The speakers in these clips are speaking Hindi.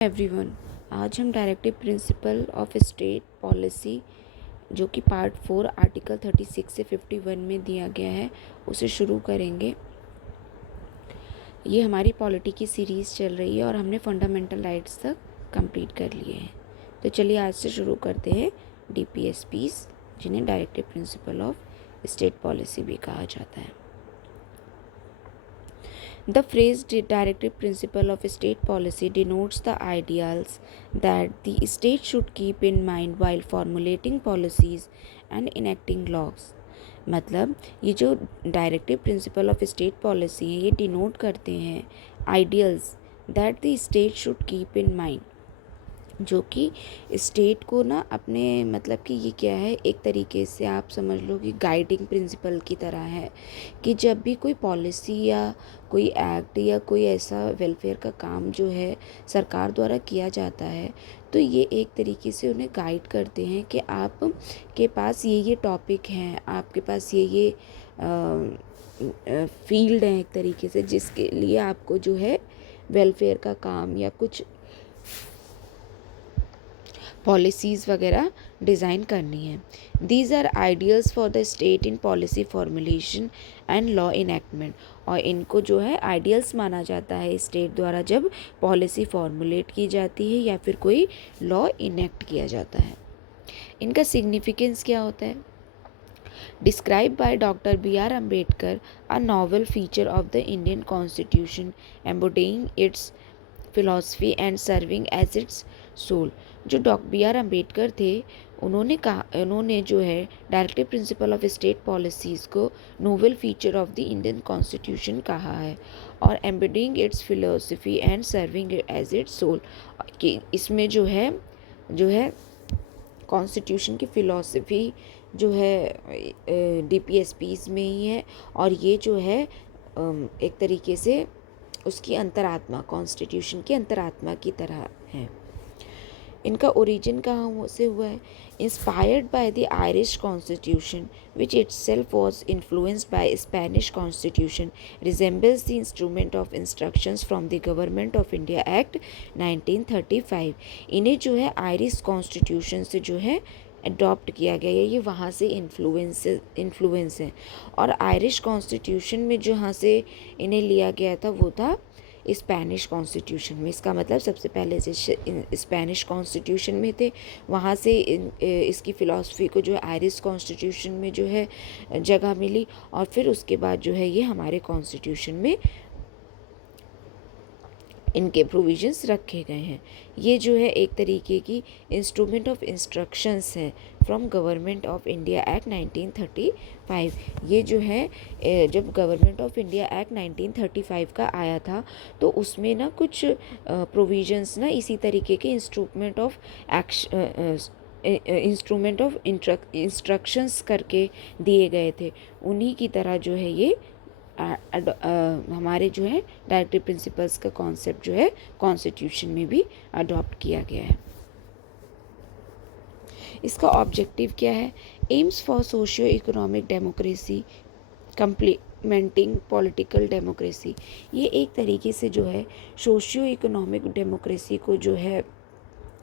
एवरीवन, आज हम directive principle of state policy जो कि पार्ट 4 आर्टिकल 36 से 51 में दिया गया है उसे शुरू करेंगे। ये हमारी पॉलिटी की सीरीज़ चल रही है और हमने फंडामेंटल राइट्स तक कंप्लीट कर लिए हैं। तो चलिए आज से शुरू करते हैं DPSPs, जिन्हें directive principle of state policy भी कहा जाता है। The phrase directive principle of state policy denotes the ideals that the state should keep in mind while formulating policies and enacting laws. मतलब ये जो directive principle of state policy है ये डिनोट करते हैं ideals that the state should keep in mind, जो कि स्टेट को ना अपने मतलब कि ये क्या है, एक तरीके से आप समझ लो कि गाइडिंग प्रिंसिपल की तरह है कि जब भी कोई पॉलिसी या कोई एक्ट या कोई ऐसा वेलफेयर का काम जो है सरकार द्वारा किया जाता है तो ये एक तरीके से उन्हें गाइड करते हैं कि आप के पास ये टॉपिक हैं, आपके पास ये फील्ड है एक तरीके से जिसके लिए आपको जो है वेलफेयर का काम या कुछ पॉलिसीज़ वगैरह डिज़ाइन करनी है। These are ideals for the state in policy formulation and law enactment, और इनको जो है आइडियल्स माना जाता है स्टेट द्वारा जब पॉलिसी फॉर्मुलेट की जाती है या फिर कोई लॉ इनैक्ट किया जाता है। इनका सिग्निफिकेंस क्या होता है? Described by Dr. B.R. Ambedkar, a novel feature of the Indian Constitution embodying its philosophy and serving as its soul। जो B.R. अम्बेडकर थे उन्होंने जो है directive principle of state policies को novel feature of the Indian constitution कहा है और embedding its philosophy and serving as its soul, कि इसमें जो है कॉन्स्टिट्यूशन की फ़िलॉसफी जो है DPSPs में ही है और ये जो है एक तरीके से उसकी अंतरात्मा, कॉन्स्टिट्यूशन की अंतरात्मा की तरह है। इनका ओरिजिन कहाँ से हुआ है? Inspired by the Irish constitution which itself was influenced by Spanish constitution, resembles the instrument of instructions from the government of India act 1935। इन्हें जो है आयरिश कॉन्स्टिट्यूशन से जो है अडॉप्ट किया गया है, ये वहाँ से इन्फ्लुएंस है। और आयरिश कॉन्स्टिट्यूशन में जहाँ से इन्हें लिया गया था वो था स्पेनिश कॉन्स्टिट्यूशन में। इसका मतलब सबसे पहले से स्पेनिश कॉन्स्टिट्यूशन में थे, वहाँ से इसकी फ़िलासफ़ी को जो है आयरिश कॉन्स्टिट्यूशन में जो है जगह मिली और फिर उसके बाद जो है ये हमारे कॉन्स्टिट्यूशन में इनके प्रोविजंस रखे गए हैं। ये जो है एक तरीके की इंस्ट्रूमेंट ऑफ इंस्ट्रक्शंस है from government of India act 1935। ये जो है जब गवर्नमेंट ऑफ इंडिया एक्ट 1935 का आया था तो उसमें ना कुछ प्रोविजंस ना इसी तरीके के इंस्ट्रूमेंट ऑफ इंस्ट्रक्शंस करके दिए गए थे। उन्हीं की तरह जो है ये हमारे जो है डायरेक्टिव प्रिंसिपल्स का कॉन्सेप्ट जो है कॉन्स्टिट्यूशन में भी अडॉप्ट किया गया है। इसका ऑब्जेक्टिव क्या है? Aims for socio economic democracy complementing political democracy. ये एक तरीके से जो है सोशियो इकोनॉमिक डेमोक्रेसी को जो है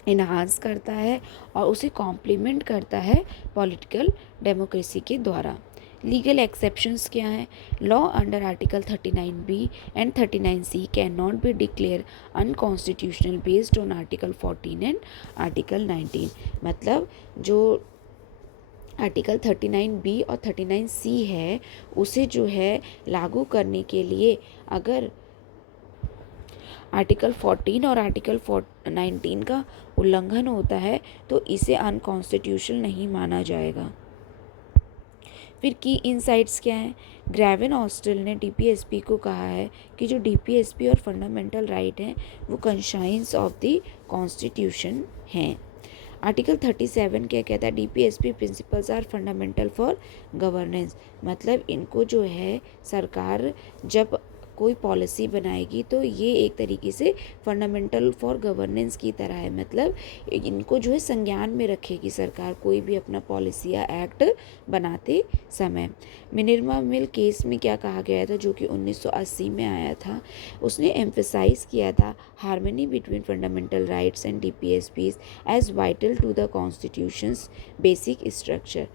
इन्हांस करता है और उसे कॉम्प्लीमेंट करता है पॉलिटिकल डेमोक्रेसी के द्वारा। लीगल एक्सेप्शंस क्या हैं? Law under article 39B and 39C can not be declare unconstitutional based on article 14 and article 19। मतलब जो आर्टिकल 39B और 39C है उसे जो है लागू करने के लिए अगर आर्टिकल 14 और आर्टिकल 19 का उल्लंघन होता है तो इसे अनकॉन्स्टिट्यूशनल नहीं माना जाएगा। फिर की इनसाइट्स क्या हैं? ग्रेवन हॉस्टल ने DPSP को कहा है कि जो DPSP और फंडामेंटल राइट हैं वो कंशाइंस ऑफ द कॉन्स्टिट्यूशन हैं। आर्टिकल 37 क्या कहता है? DPSP principles are fundamental for governance. मतलब इनको जो है सरकार जब कोई पॉलिसी बनाएगी तो ये एक तरीके से फंडामेंटल फॉर गवर्नेंस की तरह है, मतलब इनको जो है संज्ञान में रखेगी सरकार कोई भी अपना पॉलिसी या एक्ट बनाते समय। मिनर्वा मिल केस में क्या कहा गया था, जो कि 1980 में आया था, उसने एम्फेसाइज किया था harmony between fundamental rights and DPSPs as vital to the constitution's basic structure.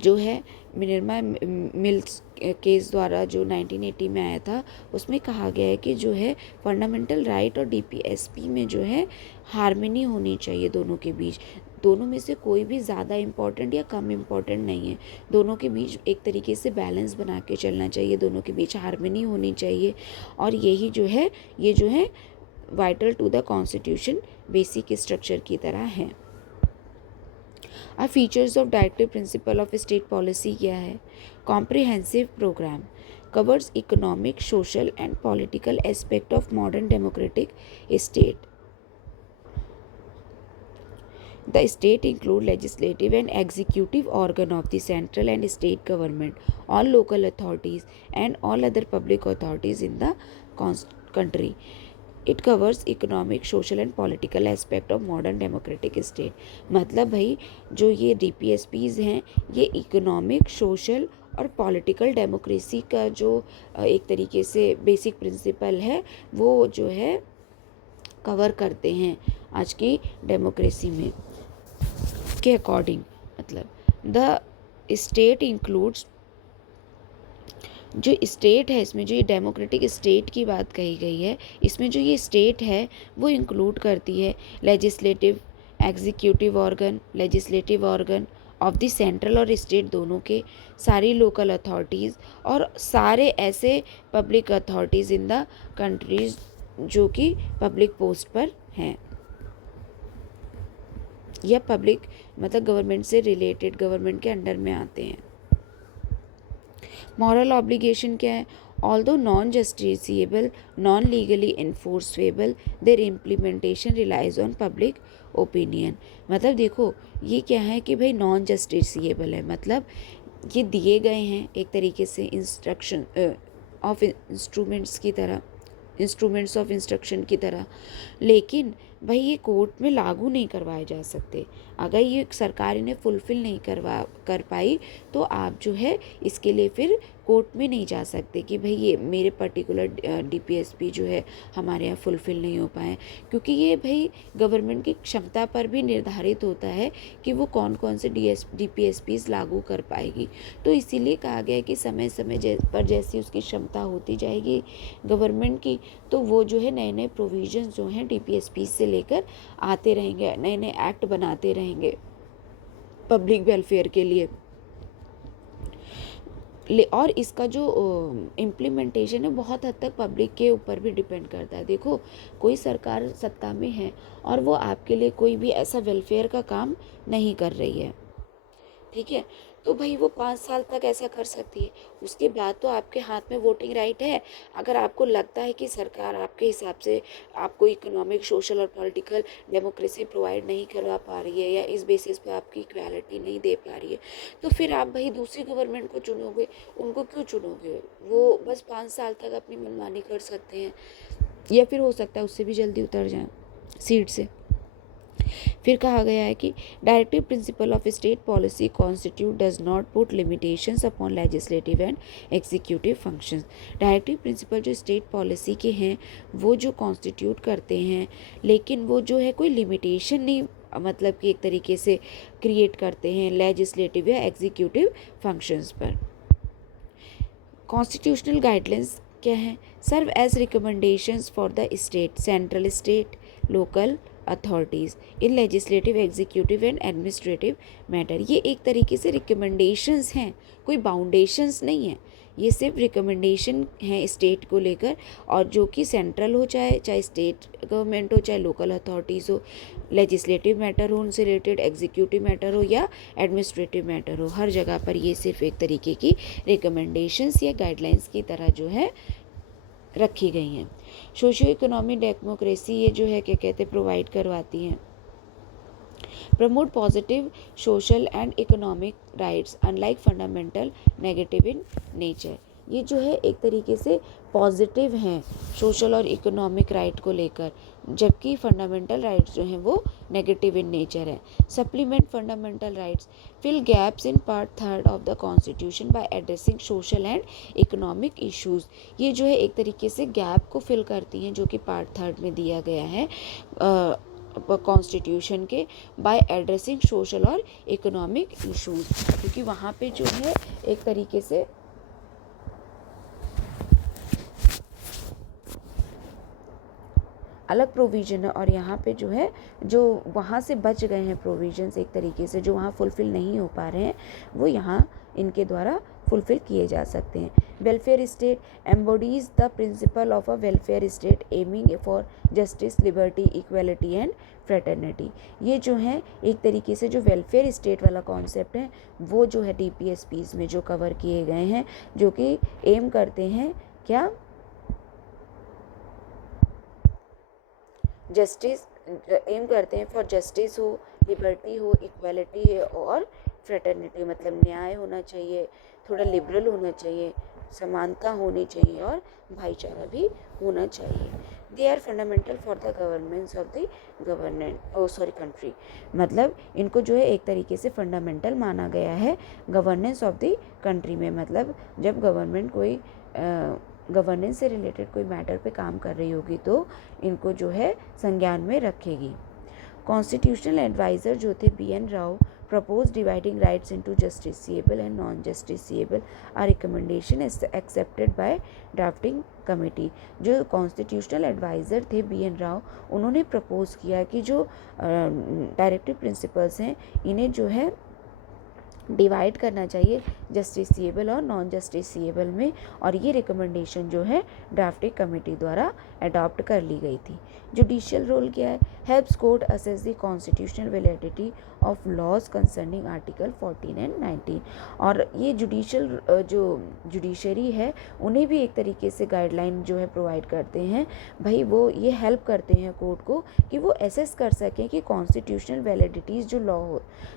जो है मिनर्वा मिल्स केस द्वारा जो 1980 में आया था, उसमें कहा गया है कि जो है फंडामेंटल राइट और डीपीएसपी में जो है हार्मनी होनी चाहिए दोनों के बीच, दोनों में से कोई भी ज़्यादा इम्पॉर्टेंट या कम इम्पॉर्टेंट नहीं है, दोनों के बीच एक तरीके से बैलेंस बना के चलना चाहिए, दोनों के बीच हार्मनी होनी चाहिए, और यही जो है ये जो है vital to the constitution basic structure की तरह है। अब features of directive principle of state policy क्या है? Comprehensive programme covers economic, social and political aspect of modern democratic state. The state include legislative and executive organ of the central and state government, all local authorities and all other public authorities in the country. It covers economic, social and political aspect of modern democratic state. मतलब भाई जो ये DPSPs हैं ये इकोनॉमिक, सोशल और पॉलिटिकल डेमोक्रेसी का जो एक तरीके से बेसिक प्रिंसिपल है वो जो है कवर करते हैं आज की डेमोक्रेसी में के अकॉर्डिंग। मतलब द स्टेट इंक्लूड्स, जो स्टेट है इसमें जो ये डेमोक्रेटिक स्टेट की बात कही गई है, इसमें जो ये स्टेट है वो इंक्लूड करती है legislative, executive organ of the central और स्टेट दोनों के, सारी लोकल अथॉरिटीज़ और सारे ऐसे public authorities in the countries जो कि पब्लिक पोस्ट पर हैं या पब्लिक मतलब गवर्नमेंट से रिलेटेड, गवर्नमेंट के अंडर में आते हैं। मॉरल ऑब्लिगेशन क्या है? Although non justiciable, non legally enforceable, their implementation relies on public opinion. मतलब देखो ये क्या है कि भाई नॉन जस्टिसिएबल है, मतलब ये दिए गए हैं एक तरीके से इंस्ट्रक्शन ऑफ इंस्ट्रूमेंट्स की तरह, इंस्ट्रूमेंट्स ऑफ इंस्ट्रक्शन की तरह, लेकिन भाई ये कोर्ट में लागू नहीं करवाए जा सकते। अगर ये सरकार इन्हें फुलफ़िल नहीं कर पाई तो आप जो है इसके लिए फिर कोर्ट में नहीं जा सकते कि भाई ये मेरे पर्टिकुलर डीपीएसपी जो है हमारे यहाँ फुलफ़िल नहीं हो पाए, क्योंकि ये भाई गवर्नमेंट की क्षमता पर भी निर्धारित होता है कि वो कौन कौन से डीपीएसपीज लागू कर पाएगी। तो इसीलिए कहा गया है कि समय समय पर जैसी उसकी क्षमता होती जाएगी गवर्नमेंट की, तो वो जो है नए नए प्रोविजंस जो हैं डीपीएसपी से लेकर आते रहेंगे, नए नए एक्ट बनाते रहेंगे पब्लिक वेलफेयर के लिए। और इसका जो इम्प्लीमेंटेशन है बहुत हद तक पब्लिक के ऊपर भी डिपेंड करता है। देखो कोई सरकार सत्ता में है और वो आपके लिए कोई भी ऐसा वेलफेयर का काम नहीं कर रही है, ठीक है, तो भाई वो 5 साल तक ऐसा कर सकती है, उसके बाद तो आपके हाथ में वोटिंग राइट है। अगर आपको लगता है कि सरकार आपके हिसाब से आपको इकोनॉमिक, सोशल और पॉलिटिकल डेमोक्रेसी प्रोवाइड नहीं करवा पा रही है या इस बेसिस पे आपकी इक्वालिटी नहीं दे पा रही है, तो फिर आप भाई दूसरी गवर्नमेंट को चुनोगे। उनको क्यों चुनोगे? वो बस 5 साल तक अपनी मनमानी कर सकते हैं या फिर हो सकता है उससे भी जल्दी उतर जाएं सीट से। फिर कहा गया है कि directive principle of state policy constitute does not put limitations upon legislative and executive functions. Directive principle जो स्टेट पॉलिसी के हैं वो जो कॉन्स्टिट्यूट करते हैं, लेकिन वो जो है कोई लिमिटेशन नहीं मतलब कि एक तरीके से क्रिएट करते हैं लेजिस्लेटिव या एग्जीक्यूटिव फंक्शंस पर। कॉन्स्टिट्यूशनल गाइडलाइंस क्या है? Serve as recommendations for the state, central, state, local authorities in legislative, executive and administrative matter. ये एक तरीके से रिकमेंडेशंस हैं, कोई बाउंडेशंस नहीं है, ये सिर्फ रिकमेंडेशन हैं स्टेट को लेकर, और जो कि सेंट्रल हो चाहे स्टेट गवर्नमेंट हो, चाहे लोकल अथॉरिटीज़ हो, लेजिस्लेटिव मैटर हो उनसे रिलेटेड, एग्जीक्यूटिव मैटर हो या एडमिनिस्ट्रेटिव मैटर हो, हर जगह पर ये सिर्फ एक तरीके की रिकमेंडेशंस या गाइडलाइंस की तरह जो है रखी गई हैं। सोशियो इकोनॉमिक डेमोक्रेसी ये जो है क्या कहते हैं प्रोवाइड करवाती हैं। Promote positive social and economic rights unlike fundamental negative in nature. ये जो है एक तरीके से पॉजिटिव हैं सोशल और इकोनॉमिक राइट को लेकर, जबकि फंडामेंटल राइट्स जो हैं वो नेगेटिव इन नेचर है। Supplement fundamental rights fill gaps in part third of the constitution by addressing social and economic issues. ये जो है एक तरीके से गैप को फिल करती हैं जो कि पार्ट थर्ड में दिया गया है कॉन्स्टिट्यूशन के, बाय एड्रेसिंग सोशल और इकोनॉमिक इश्यूज, क्योंकि वहाँ पे जो है एक तरीके से अलग प्रोविज़न है, और यहाँ पे जो है जो वहाँ से बच गए हैं प्रोविजंस एक तरीके से जो वहाँ फुलफ़िल नहीं हो पा रहे हैं वो यहाँ इनके द्वारा फुलफ़िल किए जा सकते हैं। Welfare state embodies the principle of a welfare state aiming for justice, liberty, equality and fraternity. ये जो है एक तरीके से जो वेलफेयर स्टेट वाला कॉन्सेप्ट है वो जो है DPSPs में जो कवर किए गए हैं, जो कि एम करते हैं क्या, जस्टिस एम करते हैं फॉर जस्टिस हो, लिबर्टी हो, इक्वालिटी है और फ्रेटर्निटी, मतलब न्याय होना चाहिए, थोड़ा लिबरल होना चाहिए, समानता होनी चाहिए और भाईचारा भी होना चाहिए। They are fundamental for the governance of the country, मतलब इनको जो है एक तरीके से फंडामेंटल माना गया है गवर्नेंस ऑफ द कंट्री में। मतलब जब गवर्नमेंट कोई गवर्नेंस से रिलेटेड कोई मैटर पे काम कर रही होगी तो इनको जो है संज्ञान में रखेगी। कॉन्स्टिट्यूशनल एडवाइज़र जो थे BN Rao propose dividing rights into justiciable and non justiciable, a recommendation accepted by drafting committee. जो कॉन्स्टिट्यूशनल एडवाइज़र थे BN राव, उन्होंने प्रपोज किया कि जो डायरेक्टिव प्रिंसिपल्स हैं इन्हें जो है डिवाइड करना चाहिए जस्टिसिएबल और नॉन जस्टिसिएबल में, और ये रिकमेंडेशन जो है ड्राफ्टिंग कमेटी द्वारा अडॉप्ट कर ली गई थी। जुडिशियल रोल क्या है, helps court assess the constitutional validity of laws concerning article 14 and 19, और ये जुडिशरी है उन्हें भी एक तरीके से गाइडलाइन जो है प्रोवाइड करते हैं। भाई वो ये हेल्प करते हैं कोर्ट को कि वो एसेस कर सकें कि कॉन्स्टिट्यूशनल वैलिडिटीज़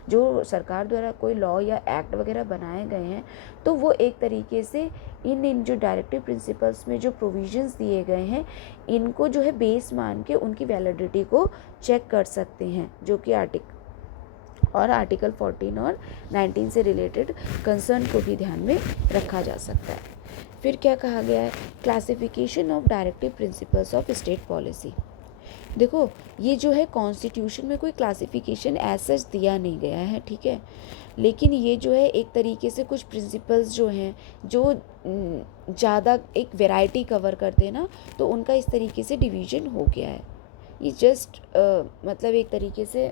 जो सरकार द्वारा कोई लॉ या एक्ट वगैरह बनाए गए हैं तो वो एक तरीके से इन जो डायरेक्टिव प्रिंसिपल्स में जो प्रोविजंस दिए गए हैं इनको जो है बेस मान के उनकी वैलिडिटी को चेक कर सकते हैं, जो कि आर्टिकल 14 और 19 से रिलेटेड कंसर्न को भी ध्यान में रखा जा सकता है। फिर क्या कहा गया है, classification of directive principles of state policy. देखो ये जो है कॉन्स्टिट्यूशन में कोई क्लासिफिकेशन एज सच दिया नहीं गया है, ठीक है, लेकिन ये जो है एक तरीके से कुछ प्रिंसिपल्स जो हैं जो ज़्यादा एक वैरायटी कवर करते हैं ना, तो उनका इस तरीके से डिवीज़न हो गया है। ये जस्ट मतलब एक तरीके से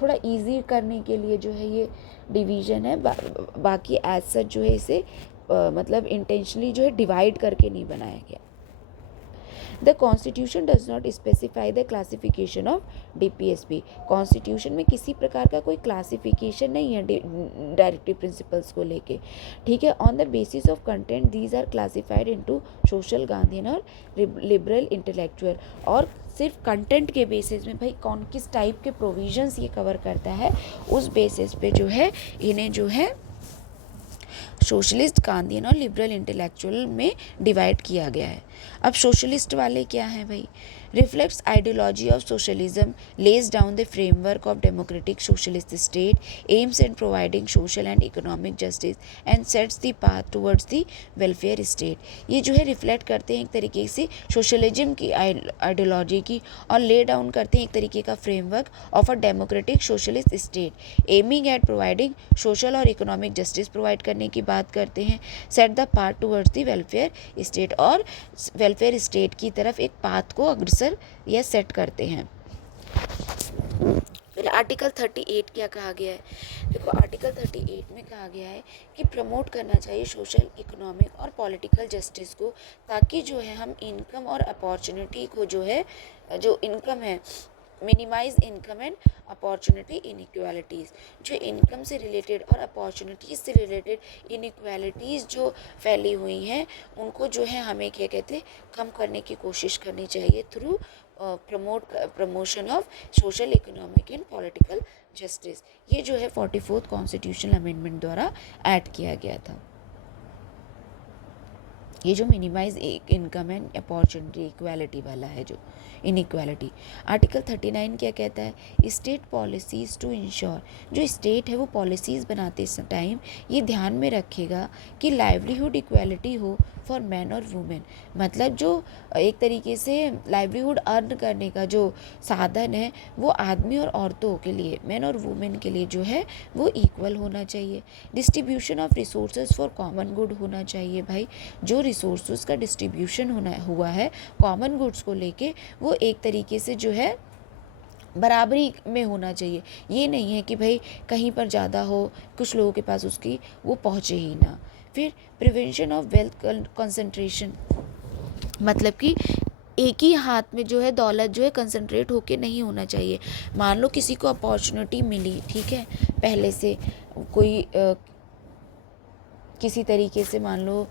थोड़ा इजी करने के लिए जो है ये डिवीज़न है, बाकी एज सच जो है इसे मतलब इंटेंशनली जो है डिवाइड करके नहीं बनाया गया। The constitution does not specify the classification of DPSP। Constitution में किसी प्रकार का कोई क्लासिफिकेशन नहीं है डायरेक्टिव प्रिंसिपल्स को लेके, ठीक है। On the basis of content these are classified into social, Gandhian और लिबरल, इंटेलेक्चुअल, और सिर्फ कंटेंट के बेसिस में भाई कौन किस टाइप के प्रोविजंस ये कवर करता है उस बेसिस पे जो है इन्हें जो है सोशलिस्ट, गांधीयन और लिबरल, इंटेलेक्चुअल में डिवाइड किया गया है। अब सोशलिस्ट वाले क्या हैं भाई, reflects ideology of socialism, lays down the framework of democratic socialist state, aims at providing social and economic justice and sets the path towards the welfare state. ये जो है रिफ्लेक्ट करते हैं एक तरीके से सोशलिज्म की आइडियोलॉजी की, और ले डाउन करते हैं एक तरीके का framework of a democratic socialist state, aiming at providing social और इकोनॉमिक जस्टिस प्रोवाइड करने की बात करते हैं, set the path towards the welfare state, और वेलफेयर स्टेट की तरफ एक पाथ को अग्रसर या सेट करते हैं। फिर आर्टिकल 38 क्या कहा गया है, देखो आर्टिकल 38 में कहा गया है कि प्रमोट करना चाहिए सोशल, इकोनॉमिक और पॉलिटिकल जस्टिस को, ताकि जो है हम इनकम और अपॉर्चुनिटी को जो है जो इनकम है minimise income and opportunity inequalities, जो इनकम से रिलेटेड और अपॉर्चुनिटीज़ से रिलेटेड इनइक्वालिटीज़ जो फैली हुई हैं उनको जो है हमें क्या कहते हैं कम करने की कोशिश करनी चाहिए through promotion of social, economic and political justice. ये जो है 44th कॉन्स्टिट्यूशनल अमेंडमेंट द्वारा ऐड किया गया था। ये जो minimise income and opportunity equality वाला है, जो इनइक्वालिटी। आर्टिकल 39 क्या कहता है, स्टेट पॉलिसीज़ टू इंश्योर, जो स्टेट है वो पॉलिसीज़ बनाते टाइम ये ध्यान में रखेगा कि लाइवलीहुड इक्वालिटी हो फॉर मैन और वुमेन। मतलब जो एक तरीके से लाइवलीहुड अर्न करने का जो साधन है वो आदमी और औरतों के लिए, मैन और वुमेन के लिए जो है वो इक्वल होना चाहिए। Distribution of resources for common good होना चाहिए भाई, जो रिसोर्सेज का डिस्ट्रीब्यूशन हुआ है कॉमन गुड्स को लेके वो एक तरीके से जो है बराबरी में होना चाहिए। ये नहीं है कि भाई कहीं पर ज़्यादा हो, कुछ लोगों के पास उसकी वो पहुँचे ही ना। फिर प्रिवेंशन ऑफ वेल्थ कंसंट्रेशन, मतलब कि एक ही हाथ में जो है दौलत जो है कंसंट्रेट होके नहीं होना चाहिए। मान लो किसी को अपॉर्चुनिटी मिली, ठीक है, पहले से कोई किसी तरीके से मान लो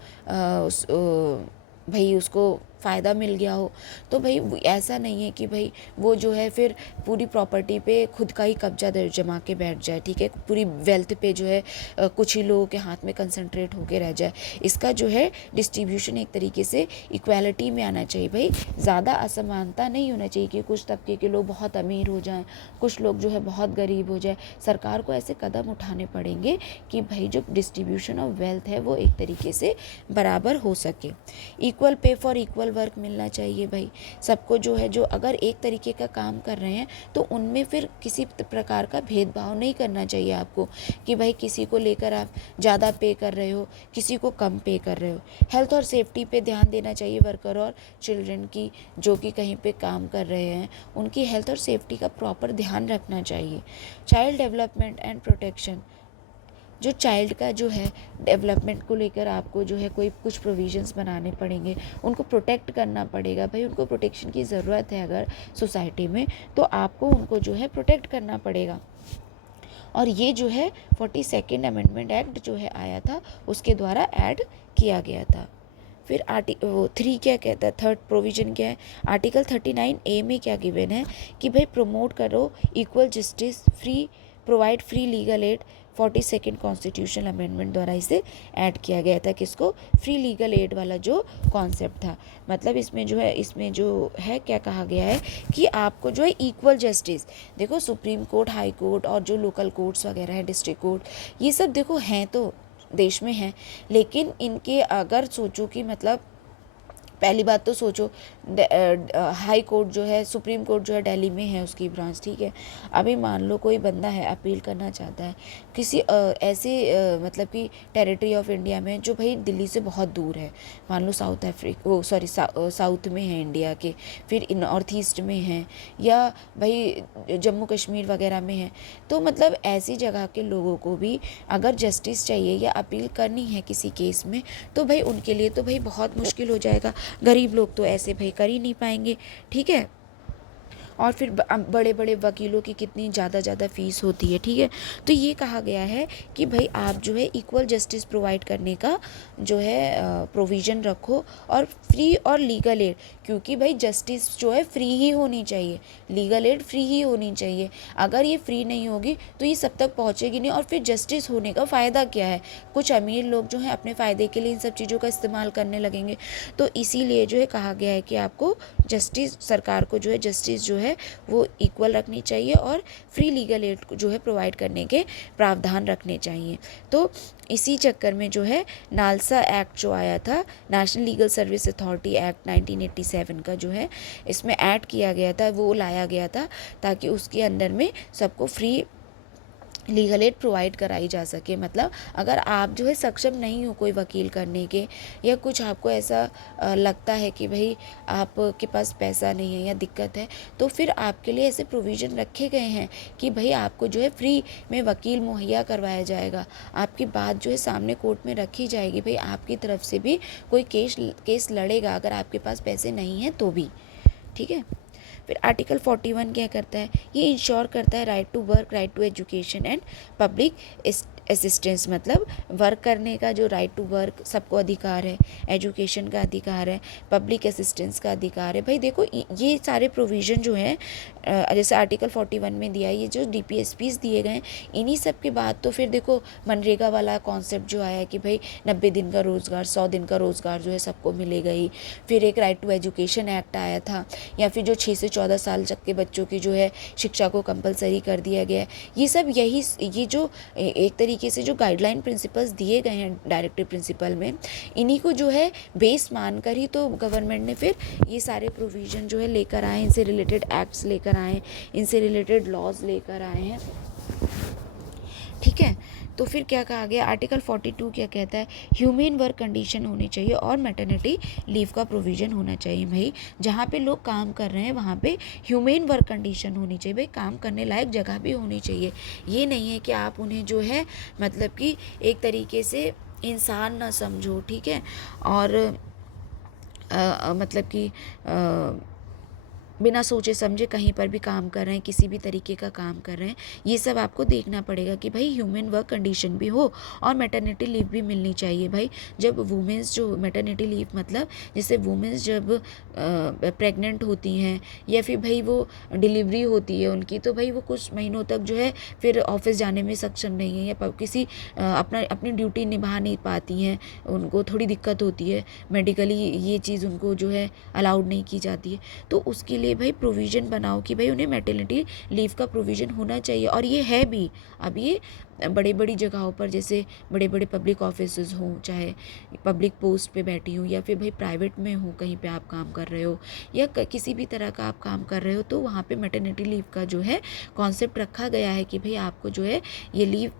भाई उसको फ़ायदा मिल गया हो, तो भाई ऐसा नहीं है कि भाई वो जो है फिर पूरी प्रॉपर्टी पे खुद का ही कब्जा जमा के बैठ जाए, ठीक है, पूरी वेल्थ पे जो है कुछ ही लोगों के हाथ में कंसंट्रेट होके रह जाए। इसका जो है डिस्ट्रीब्यूशन एक तरीके से इक्वालिटी में आना चाहिए भाई, ज़्यादा असमानता नहीं होना चाहिए कि कुछ तबके के लोग बहुत अमीर हो जाएं, कुछ लोग जो है बहुत गरीब हो जाए। सरकार को ऐसे कदम उठाने पड़ेंगे कि भाई जो डिस्ट्रीब्यूशन ऑफ वेल्थ है वो एक तरीके से बराबर हो सके। Equal pay for equal work मिलना चाहिए भाई सबको, जो है जो अगर एक तरीके का काम कर रहे हैं तो उनमें फिर किसी प्रकार का भेदभाव नहीं करना चाहिए आपको, कि भाई किसी को लेकर आप ज़्यादा पे कर रहे हो, किसी को कम पे कर रहे हो। हेल्थ और सेफ्टी पे ध्यान देना चाहिए वर्कर और चिल्ड्रन की, जो कि कहीं पे काम कर रहे हैं उनकी हेल्थ और सेफ्टी का प्रॉपर ध्यान रखना चाहिए। चाइल्ड डेवलपमेंट एंड प्रोटेक्शन, जो चाइल्ड का जो है डेवलपमेंट को लेकर आपको जो है कोई कुछ प्रोविजंस बनाने पड़ेंगे, उनको प्रोटेक्ट करना पड़ेगा भाई, उनको प्रोटेक्शन की ज़रूरत है अगर सोसाइटी में, तो आपको उनको जो है प्रोटेक्ट करना पड़ेगा। और ये जो है 42nd अमेंडमेंट एक्ट जो है आया था उसके द्वारा ऐड किया गया था। फिर वो 3 क्या कहता है, थर्ड प्रोविज़न क्या है, आर्टिकल 39A में क्या गिवन है कि भाई प्रमोट करो equal justice, provide free legal aid. 42nd constitutional amendment द्वारा इसे ऐड किया गया था, किसको, फ्री लीगल एड वाला जो कॉन्सेप्ट था। मतलब इसमें जो है क्या कहा गया है कि आपको जो है इक्वल जस्टिस, देखो सुप्रीम कोर्ट, हाई कोर्ट और जो लोकल कोर्ट्स वगैरह हैं, डिस्ट्रिक्ट कोर्ट, ये सब देखो हैं तो देश में हैं, लेकिन इनके अगर सोचो कि मतलब पहली बात तो सोचो हाई कोर्ट जो है, सुप्रीम कोर्ट जो है दिल्ली में है उसकी ब्रांच, ठीक है। अभी मान लो कोई बंदा है अपील करना चाहता है किसी ऐसे मतलब कि टेरिटरी ऑफ इंडिया में जो भाई दिल्ली से बहुत दूर है, मान लो साउथ में है इंडिया के, फिर नॉर्थ ईस्ट में है, या भाई जम्मू कश्मीर वगैरह में है, तो मतलब ऐसी जगह के लोगों को भी अगर जस्टिस चाहिए या अपील करनी है किसी केस में, तो भाई उनके लिए तो भाई बहुत मुश्किल हो जाएगा। गरीब लोग तो ऐसे भाई कर ही नहीं पाएंगे, ठीक है। और फिर बड़े बड़े वकीलों की कितनी ज़्यादा फ़ीस होती है, ठीक है। तो ये कहा गया है कि भाई आप जो है इक्वल जस्टिस प्रोवाइड करने का जो है प्रोविज़न रखो, और फ्री और लीगल एड, क्योंकि भाई जस्टिस जो है फ्री ही होनी चाहिए, लीगल एड फ्री ही होनी चाहिए। अगर ये फ्री नहीं होगी तो ये सब तक पहुँचेगी नहीं, और फिर जस्टिस होने का फ़ायदा क्या है, कुछ अमीर लोग जो हैं अपने फ़ायदे के लिए इन सब चीज़ों का इस्तेमाल करने लगेंगे। तो इसीलिए जो है कहा गया है कि आपको जस्टिस, सरकार को जो है जस्टिस जो है वो इक्वल रखनी चाहिए, और फ्री लीगल एड जो है प्रोवाइड करने के प्रावधान रखने चाहिए। तो इसी चक्कर में जो है नालसा एक्ट जो आया था, national legal service authority act 1987 का जो है इसमें ऐड किया गया था, वो लाया गया था ताकि उसके अंदर में सबको फ्री लीगल एड प्रोवाइड कराई जा सके। मतलब अगर आप जो है सक्षम नहीं हो कोई वकील करने के, या कुछ आपको ऐसा लगता है कि भाई आपके पास पैसा नहीं है या दिक्कत है, तो फिर आपके लिए ऐसे प्रोविज़न रखे गए हैं कि भाई आपको जो है फ्री में वकील मुहैया करवाया जाएगा, आपकी बात जो है सामने कोर्ट में रखी जाएगी, भाई आपकी तरफ से भी कोई केस लड़ेगा अगर आपके पास पैसे नहीं हैं तो भी, ठीक है। फिर आर्टिकल 41 क्या करता है, ये इंश्योर करता है right to work, right to education and public assistance. मतलब वर्क करने का जो राइट टू वर्क सबको अधिकार है, एजुकेशन का अधिकार है, पब्लिक असिस्टेंस का अधिकार है। भाई देखो ये सारे प्रोविज़न जो हैं जैसे आर्टिकल 41 में दिया है, ये जो DPSPs दिए गए हैं, इन्हीं सब के बाद तो फिर देखो मनरेगा वाला कॉन्सेप्ट जो आया कि भाई 90 दिन का रोज़गार, 100 दिन का रोज़गार जो है सबको मिलेगा ही। फिर एक राइट टू एजुकेशन एक्ट आया था, या फिर जो 6 से 14 साल तक के बच्चों की जो है शिक्षा को कंपलसरी कर दिया गया है। ये सब ये जो एक तरीके से जो गाइडलाइन प्रिंसिपल्स दिए गए हैं डायरेक्टिव प्रिंसिपल में, इन्हीं को जो है बेस मानकर ही तो गवर्नमेंट ने फिर ये सारे प्रोविज़न जो है लेकर आए, इनसे रिलेटेड एक्ट्स लेकर आए, इनसे रिलेटेड लॉज लेकर आए हैं। ठीक है, तो फिर क्या कहा गया, आर्टिकल 42 क्या कहता है, ह्यूमन वर्क कंडीशन होनी चाहिए और मैटरनिटी लीव का प्रोविज़न होना चाहिए। भाई जहाँ पे लोग काम कर रहे हैं वहाँ पे ह्यूमन वर्क कंडीशन होनी चाहिए, भाई काम करने लायक जगह भी होनी चाहिए। ये नहीं है कि आप उन्हें जो है मतलब कि एक तरीके से इंसान ना समझो, ठीक है, और मतलब कि बिना सोचे समझे कहीं पर भी काम कर रहे हैं, किसी भी तरीके का काम कर रहे हैं, ये सब आपको देखना पड़ेगा कि भाई ह्यूमन वर्क कंडीशन भी हो और मैटरनिटी लीव भी मिलनी चाहिए। भाई जब वुमेंस जो मैटरनिटी लीव मतलब जैसे वुमेंस जब प्रेग्नेंट होती हैं या फिर भाई वो डिलीवरी होती है उनकी, तो भाई वो कुछ महीनों तक जो है फिर ऑफिस जाने में सक्षम नहीं है या किसी अपनी ड्यूटी निभा नहीं पाती हैं, उनको थोड़ी दिक्कत होती है मेडिकली, ये चीज़ उनको जो है अलाउड नहीं की जाती है, तो उसके लिए भाई प्रोविज़न बनाओ कि भाई उन्हें मैटरनिटी लीव का प्रोविज़न होना चाहिए। और ये है भी, अब ये बड़ी बड़ी जगहों पर जैसे बड़े बड़े पब्लिक ऑफिसेज हों, चाहे पब्लिक पोस्ट पे बैठी हूँ या फिर भाई प्राइवेट में हो, कहीं पे आप काम कर रहे हो या किसी भी तरह का आप काम कर रहे हो, तो वहाँ पे मैटरनिटी लीव का जो है कॉन्सेप्ट रखा गया है कि भाई आपको जो है ये लीव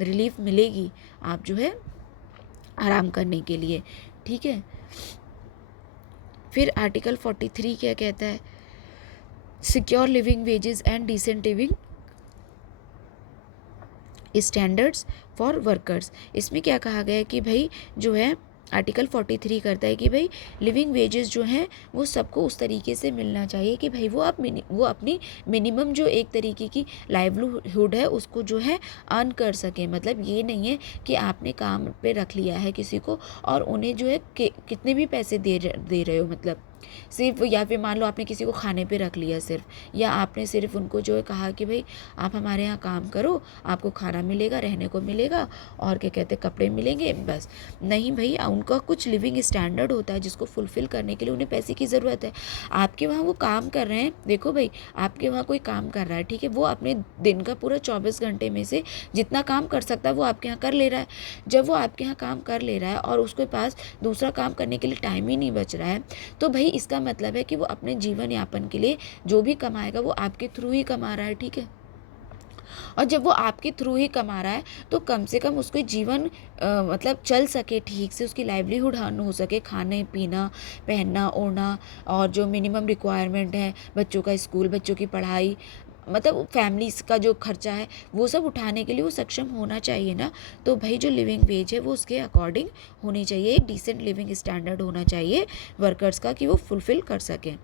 रिलीफ मिलेगी, आप जो है आराम करने के लिए। ठीक है, फिर आर्टिकल 43 क्या कहता है, secure living wages and decent living standards for workers. इसमें क्या कहा गया है कि भाई जो है आर्टिकल 43 करता है कि भाई लिविंग वेजेस जो हैं वो सबको उस तरीके से मिलना चाहिए कि भाई वो अपनी मिनिमम जो एक तरीके की लाइवलीहुड है उसको जो है अर्न कर सकें। मतलब ये नहीं है कि आपने काम पे रख लिया है किसी को और उन्हें जो है कितने भी पैसे दे रहे हो, मतलब सिर्फ, या फिर मान लो आपने किसी को खाने पे रख लिया सिर्फ, या आपने सिर्फ उनको जो है कहा कि भाई आप हमारे यहाँ काम करो, आपको खाना मिलेगा, रहने को मिलेगा और क्या कहते हैं कपड़े मिलेंगे, बस। नहीं भाई, उनका कुछ लिविंग स्टैंडर्ड होता है जिसको फुलफ़िल करने के लिए उन्हें पैसे की ज़रूरत है। आपके वहाँ वो काम कर रहे हैं, देखो भाई आपके वहाँ कोई काम कर रहा है, ठीक है, वो अपने दिन का पूरा 24 घंटे में से जितना काम कर सकता है वो आपके यहाँ कर ले रहा है। जब वो आपके यहाँ काम कर ले रहा है और उसके पास दूसरा काम करने के लिए टाइम ही नहीं बच रहा है, तो भाई इसका मतलब है कि वो अपने जीवन यापन के लिए जो भी कमाएगा वो आपके थ्रू ही कमा रहा है। ठीक है, और जब वो आपके थ्रू ही कमा रहा है तो कम से कम उसके जीवन मतलब चल सके ठीक से, उसकी लाइवलीहुड अर्न हो सके, खाने पीना पहनना ओढ़ना और जो मिनिमम रिक्वायरमेंट है, बच्चों का स्कूल, बच्चों की पढ़ाई, मतलब फैमिलीज़ का जो खर्चा है वो सब उठाने के लिए वो सक्षम होना चाहिए ना। तो भाई जो लिविंग वेज है वो उसके अकॉर्डिंग होनी चाहिए, एक डिसेंट लिविंग स्टैंडर्ड होना चाहिए वर्कर्स का कि वो फुलफ़िल कर सकें।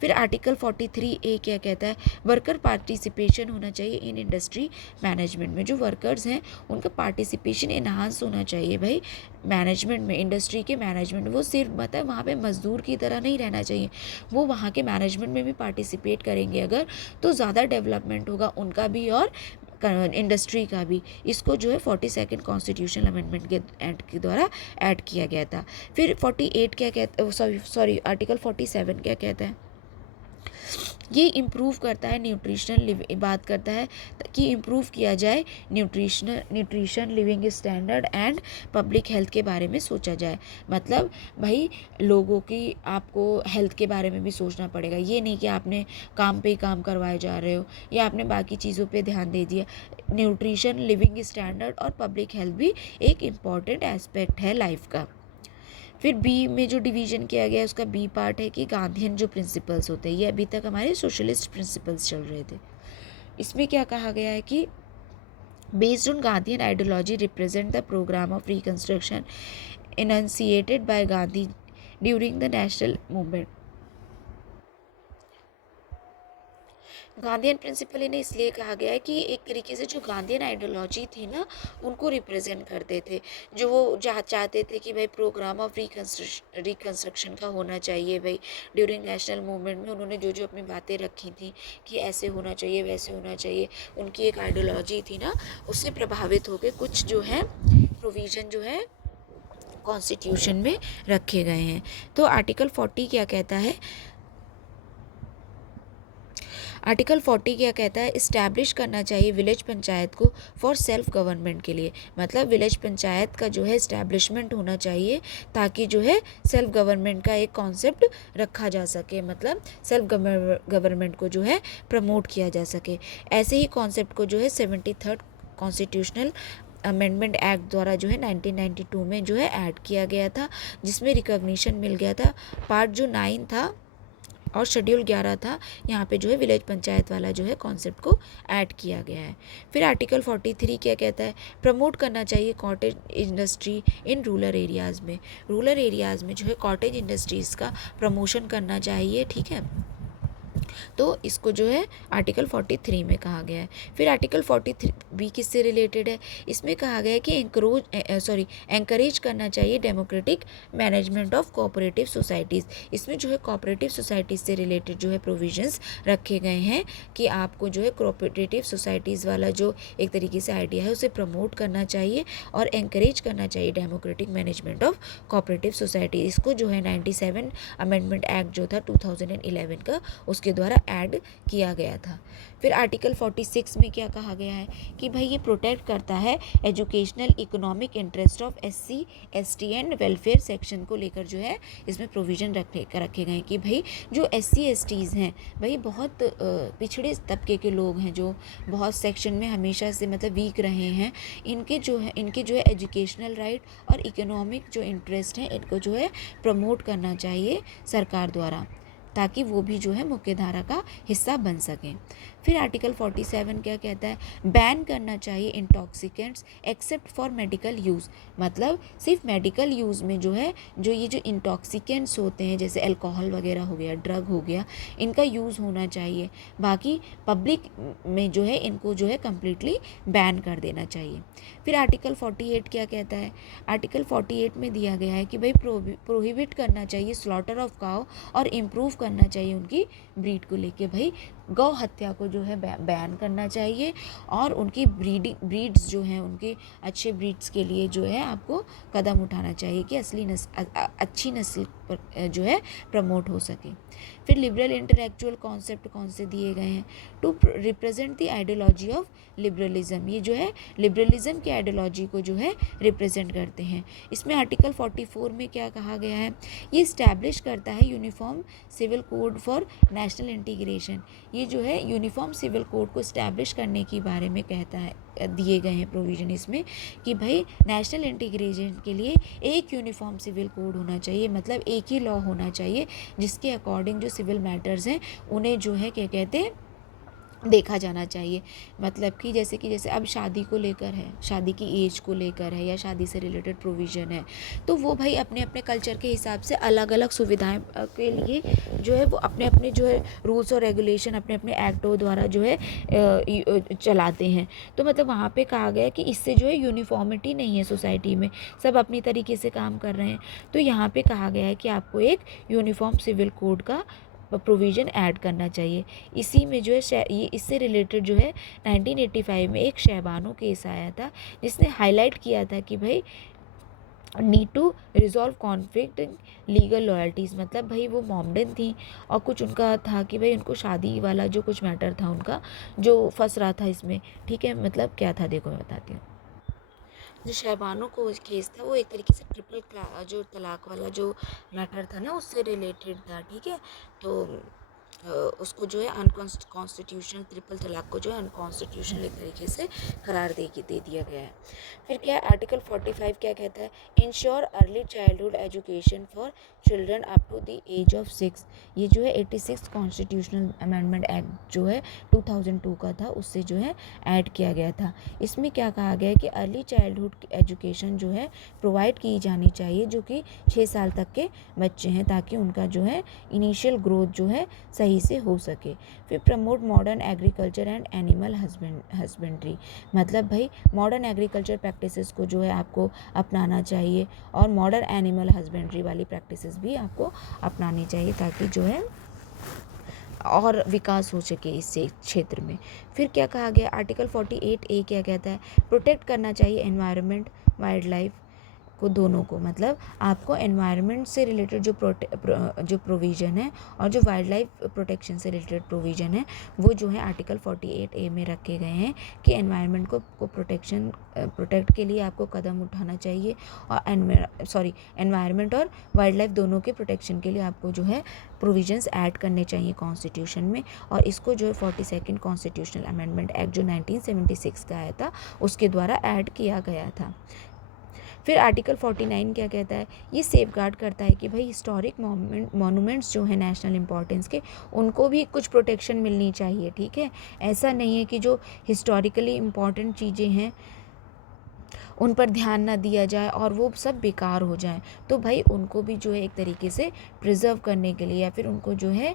फिर आर्टिकल 43A क्या कहता है, वर्कर पार्टिसिपेशन होना चाहिए इन इंडस्ट्री मैनेजमेंट में। जो वर्कर्स हैं उनका पार्टिसिपेशन इन्हांस होना चाहिए भाई मैनेजमेंट में, इंडस्ट्री के मैनेजमेंट। वो सिर्फ मतलब वहाँ पे मज़दूर की तरह नहीं रहना चाहिए, वो वहाँ के मैनेजमेंट में भी पार्टिसिपेट करेंगे अगर, तो ज़्यादा डेवलपमेंट होगा उनका भी और इंडस्ट्री का भी। इसको जो है 42nd कॉन्स्टिट्यूशनल अमेंडमेंट के एक्ट के द्वारा ऐड किया गया था। फिर 48 क्या कहता है, सॉरी आर्टिकल 47 क्या कहता है, ये इम्प्रूव करता है न्यूट्रिशनल बात करता है कि इम्प्रूव किया जाए nutrition living standard and public health के बारे में सोचा जाए। मतलब भाई लोगों की आपको हेल्थ के बारे में भी सोचना पड़ेगा, ये नहीं कि आपने काम पे ही काम करवाए जा रहे हो या आपने बाकी चीज़ों पे ध्यान दे दिया। न्यूट्रिशन लिविंग स्टैंडर्ड और पब्लिक हेल्थ भी एक इम्पॉर्टेंट एस्पेक्ट है लाइफ का। फिर बी में जो डिवीज़न किया गया है उसका बी पार्ट है कि गांधीयन जो प्रिंसिपल्स होते हैं, ये अभी तक हमारे सोशलिस्ट प्रिंसिपल्स चल रहे थे। इसमें क्या कहा गया है कि based on Gandhian ideology represent the programme of reconstruction enunciated by Gandhi during the national movement. Gandhian principle इन्हें इसलिए कहा गया है कि एक तरीके से जो गांधीयन आइडियोलॉजी थी ना, उनको रिप्रेजेंट करते थे, जो वो चाहते थे कि भाई प्रोग्राम ऑफ रिकन्स्ट्रक्शन का होना चाहिए। भाई ड्यूरिंग नेशनल मूवमेंट में उन्होंने जो जो अपनी बातें रखी थी कि ऐसे होना चाहिए, वैसे होना चाहिए, उनकी एक आइडियोलॉजी थी ना, उससे प्रभावित होकर कुछ जो है प्रोविज़न जो है कॉन्स्टिट्यूशन में रखे गए हैं। तो आर्टिकल 40 क्या कहता है? आर्टिकल 40 क्या कहता है? इस्टेब्लिश करना चाहिए विलेज पंचायत को फॉर सेल्फ गवर्नमेंट के लिए, मतलब विलेज पंचायत का जो है इस्टेब्लिशमेंट होना चाहिए ताकि जो है सेल्फ गवर्नमेंट का एक कॉन्सेप्ट रखा जा सके, मतलब सेल्फ गवर्नमेंट को जो है प्रमोट किया जा सके। ऐसे ही कॉन्सेप्ट को जो है 73rd कॉन्स्टिट्यूशनल अमेंडमेंट एक्ट द्वारा जो है 1992 में जो है ऐड किया गया था, जिसमें रिकॉग्निशन मिल गया था। पार्ट जो 9 था और शेड्यूल 11 था, यहाँ पे जो है विलेज पंचायत वाला जो है कॉन्सेप्ट को ऐड किया गया है। फिर आर्टिकल 43 क्या कहता है? प्रमोट करना चाहिए cottage industry in rural areas में। रूरल एरियाज़ में जो है कॉटेज इंडस्ट्रीज़ का प्रमोशन करना चाहिए, ठीक है। तो इसको जो है आर्टिकल 43 में कहा गया है। फिर आर्टिकल 43 भी किससे रिलेटेड है? इसमें कहा गया है कि एंकरेज करना चाहिए democratic management of cooperative societies. इसमें जो है कोऑपरेटिव सोसाइटीज़ से रिलेटेड जो है प्रोविजंस रखे गए हैं कि आपको जो है कोऑपरेटिव सोसाइटीज़ वाला जो एक तरीके से आइडिया है उसे प्रमोट करना चाहिए और एंकरेज करना चाहिए democratic management of cooperative society. इसको जो है 97 अमेंडमेंट एक्ट जो था 2011 का, उसके द्वारा ऐड किया गया था। फिर आर्टिकल 46 में क्या कहा गया है कि भाई ये प्रोटेक्ट करता है educational economic interest of SC ST and welfare section को लेकर जो है इसमें प्रोविज़न रखे गए हैं कि भाई जो SC STs हैं, भाई बहुत पिछड़े तबके के लोग हैं जो बहुत सेक्शन में हमेशा से मतलब वीक रहे हैं, इनके जो है एजुकेशनल राइट और इकोनॉमिक जो इंटरेस्ट है इनको जो है प्रमोट करना चाहिए सरकार द्वारा, ताकि वो भी जो है मुख्य धारा का हिस्सा बन सकें। फिर आर्टिकल 47 क्या कहता है? बैन करना चाहिए intoxicants except for medical use, मतलब सिर्फ मेडिकल यूज़ में जो है जो ये जो इंटॉक्सिकेंट्स होते हैं जैसे अल्कोहल वगैरह हो गया, ड्रग हो गया, इनका यूज़ होना चाहिए, बाकी पब्लिक में जो है इनको जो है कम्प्लीटली बैन कर देना चाहिए। फिर आर्टिकल 48 क्या कहता है? आर्टिकल 48 में दिया गया है कि भाई प्रोहिबिट करना चाहिए स्लॉटर ऑफ काउ और इम्प्रूव करना चाहिए उनकी ब्रीड को लेके, भाई गौ हत्या को जो है बैन करना चाहिए और उनकी ब्रीड्स जो हैं उनके अच्छे ब्रीड्स के लिए जो है आपको कदम उठाना चाहिए कि असली अच्छी नस्ल पर जो है प्रमोट हो सके। फिर लिबरल इंटेलेक्चुअल कॉन्सेप्ट कौन से दिए गए हैं? To represent the ideology of liberalism, ये जो है लिबरलिज्म की आइडियोलॉजी को जो है रिप्रेजेंट करते हैं। इसमें आर्टिकल 44 में क्या कहा गया है? ये इस्टेब्लिश करता है uniform civil code for national integration. ये जो है यूनिफॉर्म सिविल कोड को इस्टेब्लिश करने के बारे में कहता है, दिए गए हैं प्रोविज़न इसमें कि भाई नेशनल इंटीग्रेशन के लिए एक यूनिफॉर्म सिविल कोड होना चाहिए, मतलब एक ही लॉ होना चाहिए जिसके अकॉर्डिंग जो सिविल मैटर्स हैं उन्हें जो है क्या कहते हैं देखा जाना चाहिए। मतलब कि जैसे अब शादी को लेकर है, शादी की एज को लेकर है या शादी से रिलेटेड प्रोविज़न है, तो वो भाई अपने अपने कल्चर के हिसाब से अलग अलग सुविधाएं के लिए जो है वो अपने अपने जो है रूल्स और रेगुलेशन अपने अपने एक्टों द्वारा जो है चलाते हैं। तो मतलब वहाँ पे कहा गया कि इससे जो है यूनिफॉर्मिटी नहीं है सोसाइटी में, सब अपनी तरीके से काम कर रहे हैं। तो यहाँ पे कहा गया है कि आपको एक यूनिफॉर्म सिविल कोड का प्रोविज़न ऐड करना चाहिए। इसी में जो है ये इससे रिलेटेड जो है 1985 में एक शहबानो केस आया था जिसने हाईलाइट किया था कि भाई need to resolve conflict legal loyalties, मतलब भाई वो मोमडन थी और कुछ उनका था कि भाई उनको शादी वाला जो कुछ मैटर था उनका जो फंस रहा था इसमें, ठीक है। मतलब क्या था देखो मैं बताती हूँ। जो शहबानो को केस था वो एक तरीके से जो तलाक वाला जो मैटर था ना उससे रिलेटेड था, ठीक है। तो उसको जो है अनकॉन्स्टिट्यूशनल ट्रिपल तलाक को जो है अनकॉन्स्टिट्यूशनल एक तरीके से करार दे दिया गया है। फिर क्या है आर्टिकल 45 क्या कहता है? Ensure early childhood education for children up to the age of 6। ये जो है 86 कॉन्स्टिट्यूशनल अमेंडमेंट एक्ट जो है 2002 का था उससे जो है ऐड किया गया था। इसमें क्या कहा गया है कि अर्ली चाइल्डहुड एजुकेशन जो है प्रोवाइड की जानी चाहिए जो कि 6 साल तक के बच्चे हैं, ताकि उनका जो है इनिशियल ग्रोथ जो है सही सही से हो सके। फिर promote modern agriculture and animal husbandry, मतलब भाई मॉडर्न एग्रीकल्चर प्रैक्टिसेस को जो है आपको अपनाना चाहिए और मॉडर्न एनिमल हस्बेंड्री वाली प्रैक्टिसेस भी आपको अपनानी चाहिए ताकि जो है और विकास हो सके इस क्षेत्र में। फिर क्या कहा गया, आर्टिकल 48A क्या कहता है, प्रोटेक्ट करना चाहिए एनवायरनमेंट वाइल्ड लाइफ को, दोनों को, मतलब आपको एनवायरनमेंट से रिलेटेड जो प्रोविज़न है और जो वाइल्ड लाइफ प्रोटेक्शन से रिलेटेड प्रोविज़न है वो जो है आर्टिकल 48A में रखे गए हैं कि एनवायरनमेंट को प्रोटेक्ट के लिए आपको कदम उठाना चाहिए और एनवायरनमेंट और वाइल्ड लाइफ दोनों के प्रोटेक्शन के लिए आपको जो है प्रोविजंस ऐड करने चाहिए कॉन्स्टिट्यूशन में। और इसको जो है 42nd कॉन्स्टिट्यूशनल अमेंडमेंट एक्ट जो 1976 का आया था उसके द्वारा ऐड किया गया था। फिर आर्टिकल 49 क्या कहता है, ये सेफगार्ड करता है कि भाई हिस्टोरिक मॉन्यूमेंट्स जो है नेशनल इंपॉर्टेंस के उनको भी कुछ प्रोटेक्शन मिलनी चाहिए, ठीक है। ऐसा नहीं है कि जो हिस्टोरिकली इम्पॉर्टेंट चीज़ें हैं उन पर ध्यान ना दिया जाए और वो सब बेकार हो जाए, तो भाई उनको भी जो है एक तरीके से प्रिजर्व करने के लिए या फिर उनको जो है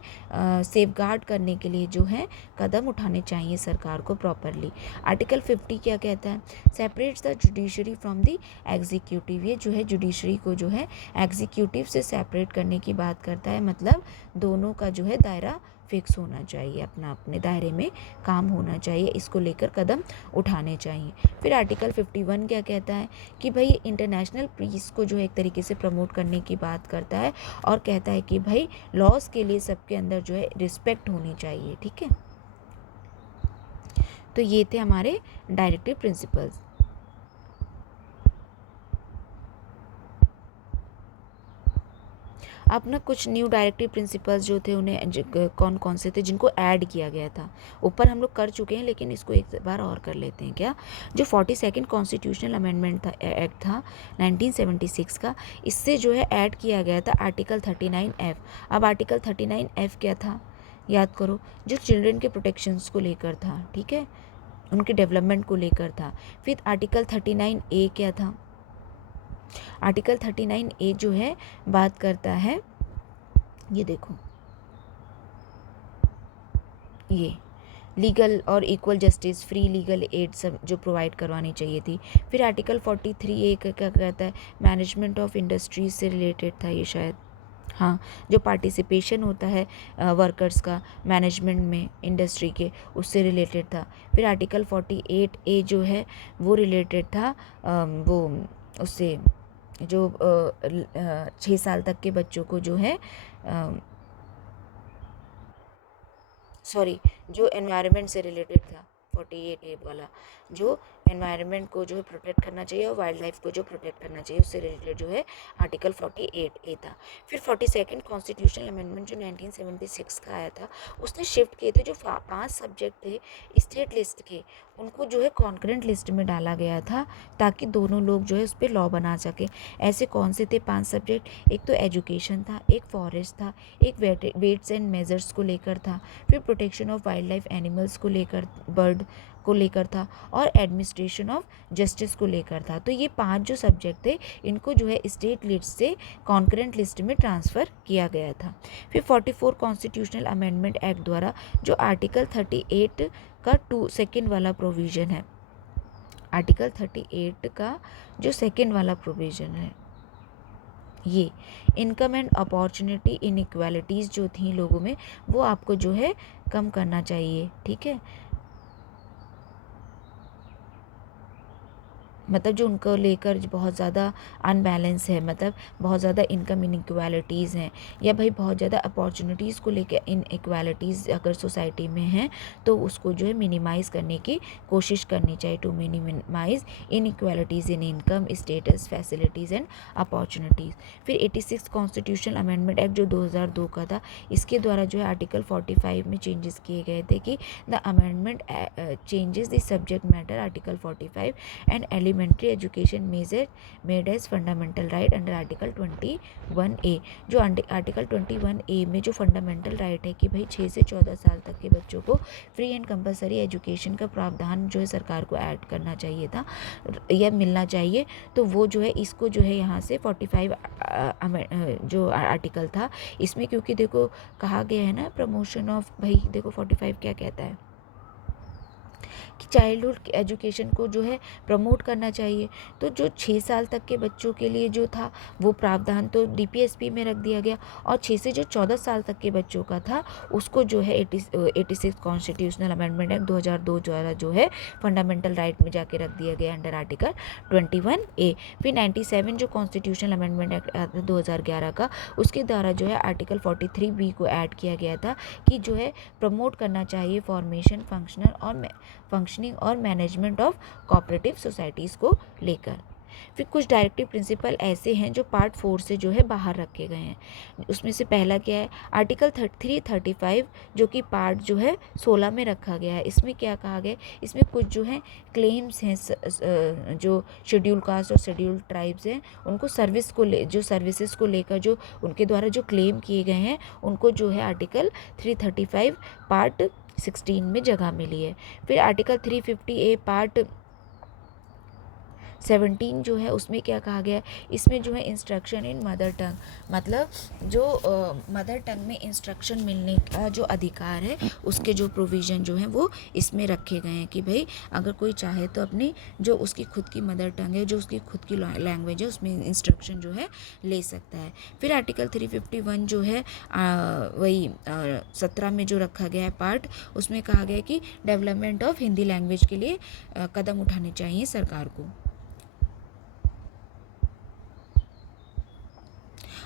सेफगार्ड करने के लिए जो है कदम उठाने चाहिए सरकार को प्रॉपरली। आर्टिकल 50 क्या कहता है, separates the judiciary from the executive, ये जो है जुडिशरी को जो है एग्जीक्यूटिव से सेपरेट करने की बात करता है, मतलब दोनों का जो है दायरा फिक्स होना चाहिए, अपना अपने दायरे में काम होना चाहिए, इसको लेकर कदम उठाने चाहिए। फिर आर्टिकल 51 क्या कहता है कि भाई इंटरनेशनल पीस को जो है एक तरीके से प्रमोट करने की बात करता है और कहता है कि भाई लॉज के लिए सबके अंदर जो है रिस्पेक्ट होनी चाहिए, ठीक है। तो ये थे हमारे डायरेक्टिव प्रिंसिपल्स। अब ना कुछ न्यू डायरेक्टिव प्रिंसिपल्स जो थे उन्हें कौन कौन से थे जिनको ऐड किया गया था, ऊपर हम लोग कर चुके हैं लेकिन इसको एक बार और कर लेते हैं क्या। जो 42nd कॉन्स्टिट्यूशनल अमेंडमेंट था, एक्ट था 1976 का, इससे जो है ऐड किया गया था आर्टिकल 39F। अब आर्टिकल 39F क्या था याद करो, जो चिल्ड्रन के प्रोटेक्शंस को लेकर था, ठीक है, उनके डेवलपमेंट को लेकर था। फिर आर्टिकल 39A क्या था, आर्टिकल 39A जो है बात करता है, ये देखो, ये लीगल और equal justice, free legal aid सब जो प्रोवाइड करवानी चाहिए थी। फिर आर्टिकल 43A क्या कहता है, मैनेजमेंट ऑफ इंडस्ट्रीज से रिलेटेड था ये शायद, हाँ, जो पार्टिसिपेशन होता है वर्कर्स का मैनेजमेंट में इंडस्ट्री के, उससे रिलेटेड था। फिर आर्टिकल 48A जो है वो रिलेटेड था वो उससे जो 6 साल तक के बच्चों को जो है जो एनवायरनमेंट से रिलेटेड था, 48A वाला, जो एनवायरनमेंट को जो है प्रोटेक्ट करना चाहिए और वाइल्ड लाइफ को जो प्रोटेक्ट करना चाहिए, उससे रिलेटेड जो है आर्टिकल 48A था। फिर 42nd कॉन्स्टिट्यूशनल अमेंडमेंट जो 1976 का आया था, उसने शिफ्ट किए थे जो 5 सब्जेक्ट थे स्टेट लिस्ट के, उनको जो है कॉन्करेंट लिस्ट में डाला गया था ताकि दोनों लोग जो है उस पर लॉ बना सके। ऐसे कौन से थे 5 सब्जेक्ट, एक तो एजुकेशन था, एक फॉरेस्ट था, एक वेट्स एंड मेजर्स को लेकर था, फिर protection of wild life animals को लेकर, बर्ड को लेकर था, और एडमिनिस्ट्रेशन ऑफ जस्टिस को लेकर था। तो ये 5 जो सब्जेक्ट थे इनको जो है स्टेट लिस्ट से कॉन्करेंट लिस्ट में ट्रांसफ़र किया गया था। फिर 44 कॉन्स्टिट्यूशनल अमेंडमेंट एक्ट द्वारा जो आर्टिकल 38 का सेकेंड वाला प्रोविज़न है, आर्टिकल 38 का जो सेकेंड वाला प्रोविज़न है, ये इनकम एंड अपॉर्चुनिटी इनइक्वालिटीज़ जो थी लोगों में वो आपको जो है कम करना चाहिए, ठीक है। मतलब जो उनको लेकर बहुत ज़्यादा अनबैलेंस है, मतलब बहुत ज़्यादा इनकम इनइक्वालिटीज़ हैं या भाई बहुत ज़्यादा अपॉर्चुनिटीज़ को लेकर इनइक्वालिटीज़ अगर सोसाइटी में हैं तो उसको जो है मिनिमाइज़ करने की कोशिश करनी चाहिए, to minimise inequalities in income, status, facilities and opportunities. फिर 86 कॉन्स्टिट्यूशनल अमेंडमेंट एक्ट जो 2002 का था, इसके द्वारा जो है आर्टिकल 45 में चेंजेस किए गए थे कि the amendment changes the subject matter article 45 and element elementary education made as fundamental right under article 21A। जो आर्टिकल 21A में जो फंडामेंटल राइट है कि भाई 6 से 14 साल तक के बच्चों को फ्री एंड कंपलसरी एजुकेशन का प्रावधान जो है सरकार को ऐड करना चाहिए था या मिलना चाहिए, तो वो जो है इसको जो है यहाँ से 45 जो आर्टिकल था इसमें, क्योंकि देखो कहा गया है ना प्रमोशन ऑफ, भाई देखो 45 क्या कहता है कि चाइल्डहुड एजुकेशन को जो है प्रमोट करना चाहिए। तो जो 6 साल तक के बच्चों के लिए जो था वो प्रावधान तो DPSP में रख दिया गया, और 6 से जो 14 साल तक के बच्चों का था उसको जो है 86 कॉन्स्टिट्यूशनल अमेंडमेंट एक्ट 2002 द्वारा जो है फंडामेंटल राइट में जाके रख दिया गया अंडर आर्टिकल 21A। फिर 97 जो कॉन्स्टिट्यूशनल अमेंडमेंट एक्ट 2011 का, उसके द्वारा जो है आर्टिकल 43B को ऐड किया गया था कि जो है प्रमोट करना चाहिए फॉर्मेशन फंक्शनिंग और मैनेजमेंट ऑफ कोऑपरेटिव सोसाइटीज़ को लेकर। फिर कुछ डायरेक्टिव प्रिंसिपल ऐसे हैं जो पार्ट 4 से जो है बाहर रखे गए हैं। उसमें से पहला क्या है, आर्टिकल 335 जो कि पार्ट जो है 16 में रखा गया है। इसमें क्या कहा गया, इसमें कुछ जो है क्लेम्स हैं जो शेड्यूल कास्ट और शेड्यूल ट्राइब्स हैं उनको जो सर्विसेज को लेकर जो उनके द्वारा जो क्लेम किए गए हैं उनको जो है आर्टिकल 335 पार्ट 16 में जगह मिली है। फिर आर्टिकल 350A पार्ट 17 जो है उसमें क्या कहा गया, इसमें जो है इंस्ट्रक्शन इन मदर टंग, मतलब जो मदर टंग में इंस्ट्रक्शन मिलने का जो अधिकार है उसके जो प्रोविज़न जो हैं वो इसमें रखे गए हैं कि भाई अगर कोई चाहे तो अपनी जो उसकी खुद की मदर टंग है, जो उसकी खुद की लैंग्वेज है, उसमें इंस्ट्रक्शन जो है ले सकता है। फिर आर्टिकल 351 जो है वही 17 में जो रखा गया है पार्ट, उसमें कहा गया कि डेवलपमेंट ऑफ हिंदी लैंग्वेज के लिए कदम उठाने चाहिए सरकार को।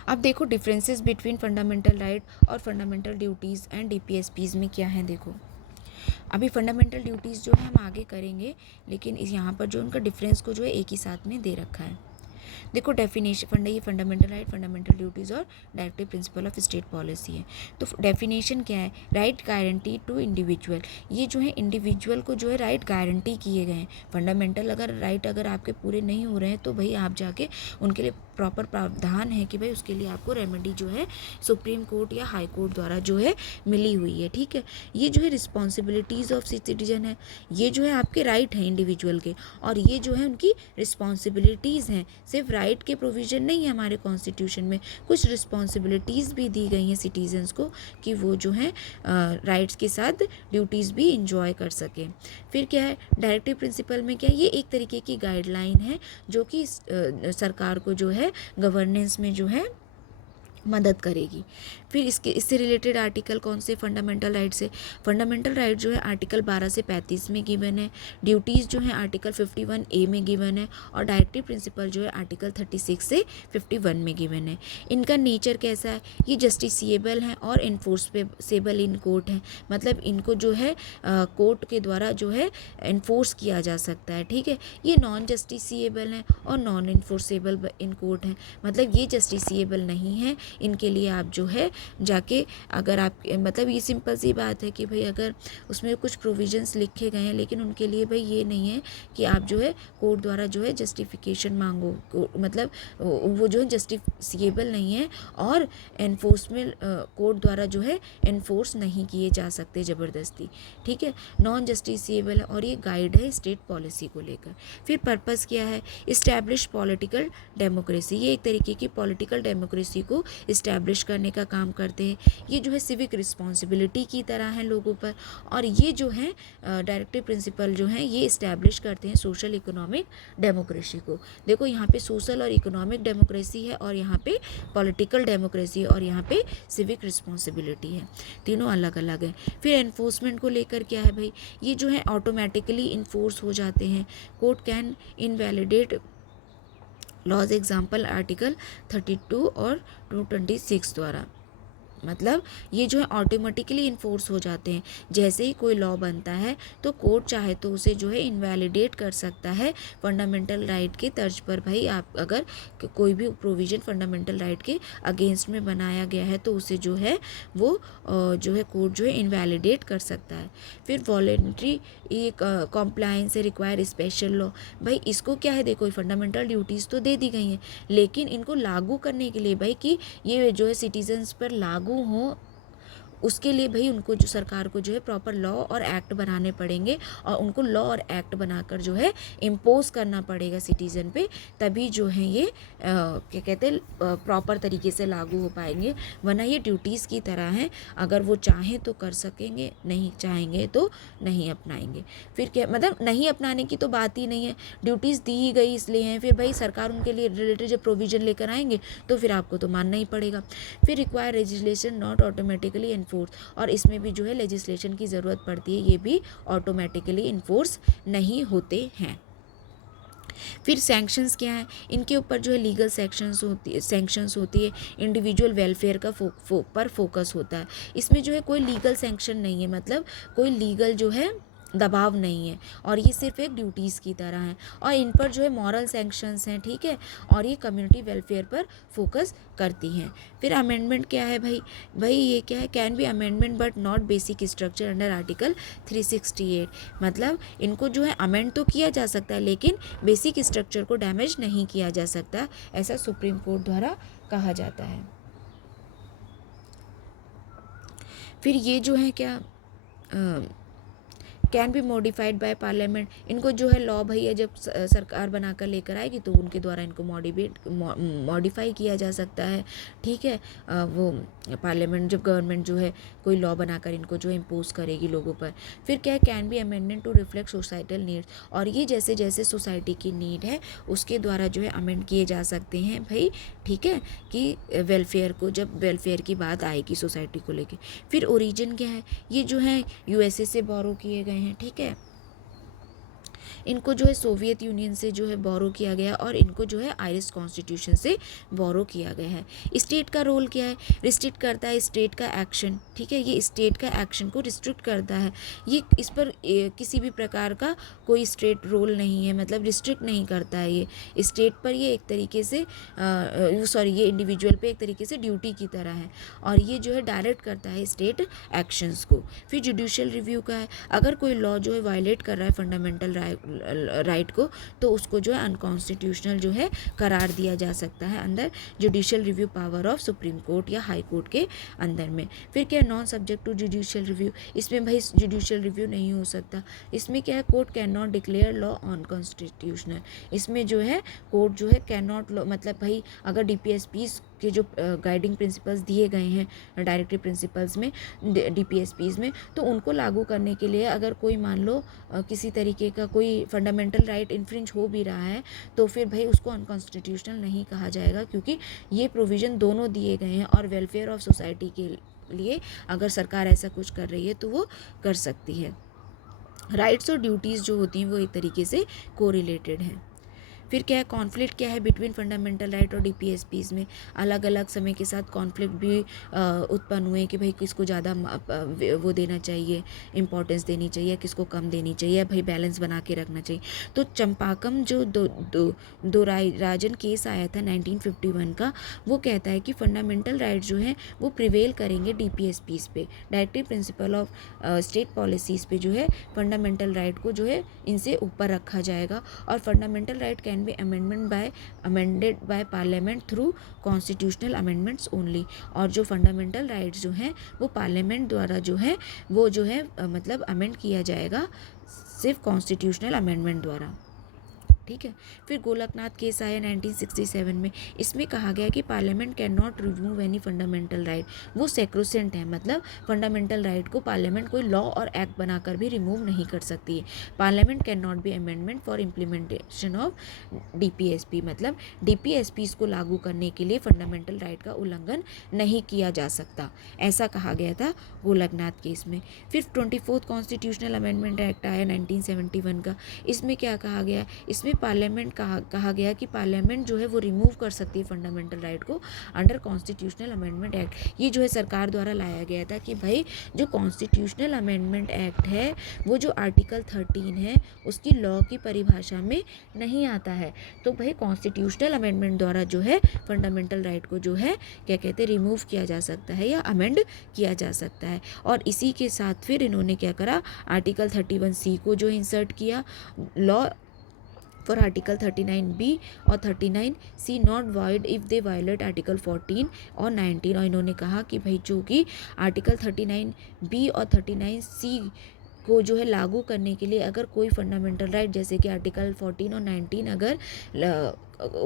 अब देखो डिफरेंसेस बिटवीन फंडामेंटल राइट और फंडामेंटल ड्यूटीज़ एंड DPSPs में क्या है। देखो अभी फंडामेंटल ड्यूटीज़ जो है हम आगे करेंगे, लेकिन इस यहाँ पर जो उनका डिफरेंस को जो है एक ही साथ में दे रखा है। देखो डेफिनेशन ये फंडामेंटल राइट, फंडामेंटल ड्यूटीज़ और directive principle of state policy है। तो डेफिनेशन क्या है, राइट गारंटी टू इंडिविजुअल, ये जो है इंडिविजुअल को जो है राइट गारंटी किए गए हैं। फंडामेंटल अगर राइट अगर आपके पूरे नहीं हो रहे हैं तो भाई आप जाके उनके लिए प्रॉपर प्रावधान है कि भाई उसके लिए आपको रेमेडी जो है सुप्रीम कोर्ट या हाई कोर्ट द्वारा जो है मिली हुई है, ठीक है। ये जो है रिस्पॉन्सिबिलिटीज़ ऑफ सिटीजन है, ये जो है आपके राइट हैं इंडिविजुअल के, और ये जो है उनकी रिस्पॉन्सिबिलिटीज़ हैं। सिर्फ राइट के प्रोविज़न नहीं है हमारे कॉन्स्टिट्यूशन में, कुछ रिस्पॉन्सिबिलिटीज़ भी दी गई हैं सिटीजन्स को कि वो जो है राइट्स के साथ ड्यूटीज़ भी इंजॉय कर सकें। फिर क्या है डायरेक्टिव प्रिंसिपल में, क्या ये एक तरीके की गाइडलाइन है जो कि सरकार को जो है गवर्नेंस में जो है मदद करेगी। फिर इससे रिलेटेड आर्टिकल कौन से, फंडामेंटल राइट से, फंडामेंटल राइट जो है आर्टिकल 12 से 35 में गिवन है, ड्यूटीज़ जो है आर्टिकल 51A में गिवन है, और डायरेक्टिव प्रिंसिपल जो है आर्टिकल 36 से 51 में गिवन है। इनका नेचर कैसा है, ये जस्टिसिएबल हैं और इन्फोर्सेबल इन कोर्ट हैं, मतलब इनको जो है कोर्ट के द्वारा जो है इन्फोर्स किया जा सकता है, ठीक है। ये नॉन जस्टिसिएबल हैं और नॉन इन्फोर्सेबल इन कोर्ट हैं, मतलब ये जस्टिसिएबल नहीं है, इनके लिए आप जो है जाके अगर आप मतलब ये सिंपल सी बात है कि भाई अगर उसमें कुछ प्रोविजंस लिखे गए हैं लेकिन उनके लिए भाई ये नहीं है कि आप जो है कोर्ट द्वारा जो है जस्टिफिकेशन मांगो, मतलब वो जो है जस्टिफिएबल नहीं है और एनफोर्समेंट कोर्ट द्वारा जो है एनफोर्स नहीं किए जा सकते ज़बरदस्ती, ठीक है, नॉन जस्टिसिएबल है, और ये गाइड है स्टेट पॉलिसी को लेकर। फिर पर्पस क्या है, इस्टेब्लिश पॉलिटिकल डेमोक्रेसी, ये एक तरीके की पॉलिटिकल डेमोक्रेसी को इस्टेब्लिश करने का काम करते हैं। ये जो है सिविक रिस्पॉन्सिबिलिटी की तरह है लोगों पर, और ये जो है डायरेक्टिव प्रिंसिपल जो हैं ये इस्टेब्लिश करते हैं सोशल इकोनॉमिक डेमोक्रेसी को। देखो यहाँ पे सोशल और इकोनॉमिक डेमोक्रेसी है, और यहाँ पे पॉलिटिकल डेमोक्रेसी है, और यहाँ पे सिविक रिस्पॉन्सिबिलिटी है, तीनों अलग अलग है। फिर एनफोर्समेंट को लेकर क्या है भाई, ये जो है ऑटोमेटिकली इन्फोर्स हो जाते हैं, court can invalidate laws, example article 32 और 226 द्वारा, मतलब ये जो है ऑटोमेटिकली इन्फोर्स हो जाते हैं। जैसे ही कोई लॉ बनता है तो कोर्ट चाहे तो उसे जो है इनवैलिडेट कर सकता है फंडामेंटल राइट के तर्ज पर। भाई आप अगर कोई भी प्रोविज़न फंडामेंटल राइट के अगेंस्ट में बनाया गया है तो उसे जो है वो जो है कोर्ट जो है इनवैलिडेट कर सकता है। फिर voluntary compliance require special law. भाई इसको क्या है, देखो फंडामेंटल ड्यूटीज़ तो दे दी गई हैं, लेकिन इनको लागू करने के लिए भाई कि ये जो है सिटीजन्स पर लागू हो, उसके लिए भाई उनको जो सरकार को जो है प्रॉपर लॉ और एक्ट बनाने पड़ेंगे और उनको लॉ और एक्ट बनाकर जो है इम्पोज करना पड़ेगा सिटीज़न पे, तभी जो है ये क्या कहते हैं प्रॉपर तरीके से लागू हो पाएंगे। वरना ये ड्यूटीज़ की तरह हैं, अगर वो चाहें तो कर सकेंगे, नहीं चाहेंगे तो नहीं अपनाएंगे। फिर क्या मतलब नहीं अपनाने की तो बात ही नहीं है, ड्यूटीज़ दी ही गई इसलिए हैं, फिर भाई सरकार उनके लिए रिलेटेड जब प्रोविज़न लेकर आएंगे तो फिर आपको तो मानना ही पड़ेगा। फिर require legislation not automatically enforce, और इसमें भी जो है लेजिस्लेशन की ज़रूरत पड़ती है, ये भी ऑटोमेटिकली इन्फोर्स नहीं होते हैं। फिर सैंक्शंस क्या है, इनके ऊपर जो है लीगल सैंक्शंस होती है, इंडिविजुअल वेलफेयर का पर फोकस होता है। इसमें जो है कोई लीगल सैंक्शन नहीं है, मतलब कोई लीगल जो है दबाव नहीं है, और ये सिर्फ एक ड्यूटीज़ की तरह है, और इन पर जो है मॉरल सैंक्शंस हैं, ठीक है, और ये कम्युनिटी वेलफेयर पर फोकस करती हैं। फिर अमेंडमेंट क्या है भाई ये क्या है, can be amendment but not basic structure under article 368। मतलब इनको जो है अमेंड तो किया जा सकता है लेकिन बेसिक स्ट्रक्चर को डैमेज नहीं किया जा सकता, ऐसा सुप्रीम कोर्ट द्वारा कहा जाता है। फिर ये जो है क्या can be modified by parliament, इनको जो है लॉ भैया जब सरकार बनाकर लेकर आएगी तो उनके द्वारा इनको मॉडिफाई किया जा सकता है, ठीक है। वो पार्लियामेंट जब गवर्नमेंट जो है कोई लॉ बनाकर इनको जो इम्पोज करेगी लोगों पर। फिर क्या है, can be amendment to reflect societal needs, और ये जैसे जैसे सोसाइटी की नीड है उसके द्वारा जो है अमेंड किए जा सकते हैं भाई, ठीक है, कि वेलफेयर को जब वेलफेयर की बात आएगी सोसाइटी को लेके। फिर ओरिजिन क्या है, ये जो है यूएसए से बोरो किए गए हैं, ठीक है, इनको जो है सोवियत यूनियन से जो है बोरो किया गया और इनको जो है आयरिश कॉन्स्टिट्यूशन से बोरो किया गया है। स्टेट का रोल क्या है, रिस्ट्रिक्ट करता है स्टेट का एक्शन, ठीक है, ये स्टेट का एक्शन को रिस्ट्रिक्ट करता है, ये इस पर किसी भी प्रकार का कोई स्टेट रोल नहीं है, मतलब रिस्ट्रिक्ट नहीं करता है ये स्टेट पर, ये एक तरीके से ये इंडिविजुअल पे एक तरीके से ड्यूटी की तरह है, और ये जो है डायरेक्ट करता है स्टेट एक्शंस को। फिर जुडिशियल रिव्यू का है, अगर कोई लॉ जो है वायलेट कर रहा है फंडामेंटल राइट को तो उसको जो है अनकॉन्स्टिट्यूशनल जो है करार दिया जा सकता है अंदर judicial review power of supreme court या हाई कोर्ट के अंदर में। फिर क्या है, non subject to judicial review, इसमें भाई जुडिशियल रिव्यू नहीं हो सकता। इसमें क्या है, court can not declare law unconstitutional, इसमें जो है कोर्ट जो है कैन नॉट लॉ, मतलब भाई अगर डीपीएसपीज के जो गाइडिंग प्रिंसिपल्स दिए गए हैं डायरेक्टिव प्रिंसिपल्स में डीपीएसपीज में, तो उनको लागू करने के लिए अगर कोई मान लो किसी तरीके का कोई फंडामेंटल राइट इन्फ्रिंज हो भी रहा है तो फिर भाई उसको अनकॉन्स्टिट्यूशनल नहीं कहा जाएगा, क्योंकि ये प्रोविज़न दोनों दिए गए हैं, और वेलफेयर ऑफ सोसाइटी के लिए अगर सरकार ऐसा कुछ कर रही है तो वो कर सकती है। राइट्स और ड्यूटीज़ जो होती हैं वो एक तरीके से कोरिलेटेड हैं। फिर क्या है, कॉन्फ्लिक्ट क्या है बिटवीन फंडामेंटल राइट और डीपीएसपीज में, अलग अलग समय के साथ कॉन्फ्लिक्ट भी उत्पन्न हुए कि भाई किसको ज़्यादा वो देना चाहिए, इम्पोर्टेंस देनी चाहिए, किसको कम देनी चाहिए, भाई बैलेंस बना के रखना चाहिए। तो चंपाकम जो दो राजन केस आया था 1951 का, वो कहता है कि फंडामेंटल राइट जो हैं वो प्रिवेल करेंगे डीपीएसपीज पे, directive principle of state policies पे जो है फंडामेंटल राइट को जो है इनसे ऊपर रखा जाएगा, और fundamental right can be amended by parliament through constitutional amendments only, और जो फंडामेंटल राइट्स जो हैं वो पार्लियामेंट द्वारा जो है वो जो है मतलब अमेंड किया जाएगा सिर्फ कॉन्स्टिट्यूशनल अमेंडमेंट द्वारा, ठीक है। फिर गोलकनाथ केस आया 1967 में, इसमें कहा गया कि parliament can not remove any fundamental right, वो सेक्रोसेंट है, मतलब फंडामेंटल राइट को पार्लियामेंट कोई लॉ और एक्ट बनाकर भी रिमूव नहीं कर सकती है। Parliament can not B amendment for implementation of DPSP, मतलब डीपीएसपीज को लागू करने के लिए फंडामेंटल राइट का उल्लंघन नहीं किया जा सकता, ऐसा कहा गया था गोलकनाथ केस में। फिर 24th कॉन्स्टिट्यूशनल अमेंडमेंट एक्ट आया 1971 का, इसमें क्या कहा गया, इसमें इसमें पार्लियामेंट कहा गया कि पार्लियामेंट जो है वो रिमूव कर सकती है फंडामेंटल राइट को अंडर कॉन्स्टिट्यूशनल अमेंडमेंट एक्ट। ये जो है सरकार द्वारा लाया गया था कि भाई जो कॉन्स्टिट्यूशनल अमेंडमेंट एक्ट है वो जो आर्टिकल 13 है उसकी लॉ की परिभाषा में नहीं आता है। तो भाई कॉन्स्टिट्यूशनल अमेंडमेंट द्वारा जो है फंडामेंटल राइट को जो है क्या कहते हैं रिमूव किया जा सकता है या अमेंड किया जा सकता है। और इसी के साथ फिर इन्होंने क्या करा, आर्टिकल 31C को जो इंसर्ट किया, लॉ फॉर आर्टिकल 39B और 39C not void if they violate article 14 और 19। और इन्होंने कहा कि भाई जो कि आर्टिकल 39B और 39C को जो है लागू करने के लिए अगर कोई फंडामेंटल राइट जैसे कि आर्टिकल 14 और 19 अगर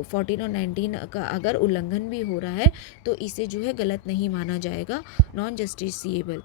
14 और 19 का अगर उल्लंघन भी हो रहा है तो इसे जो है गलत नहीं माना जाएगा, नॉन जस्टिसिएबल।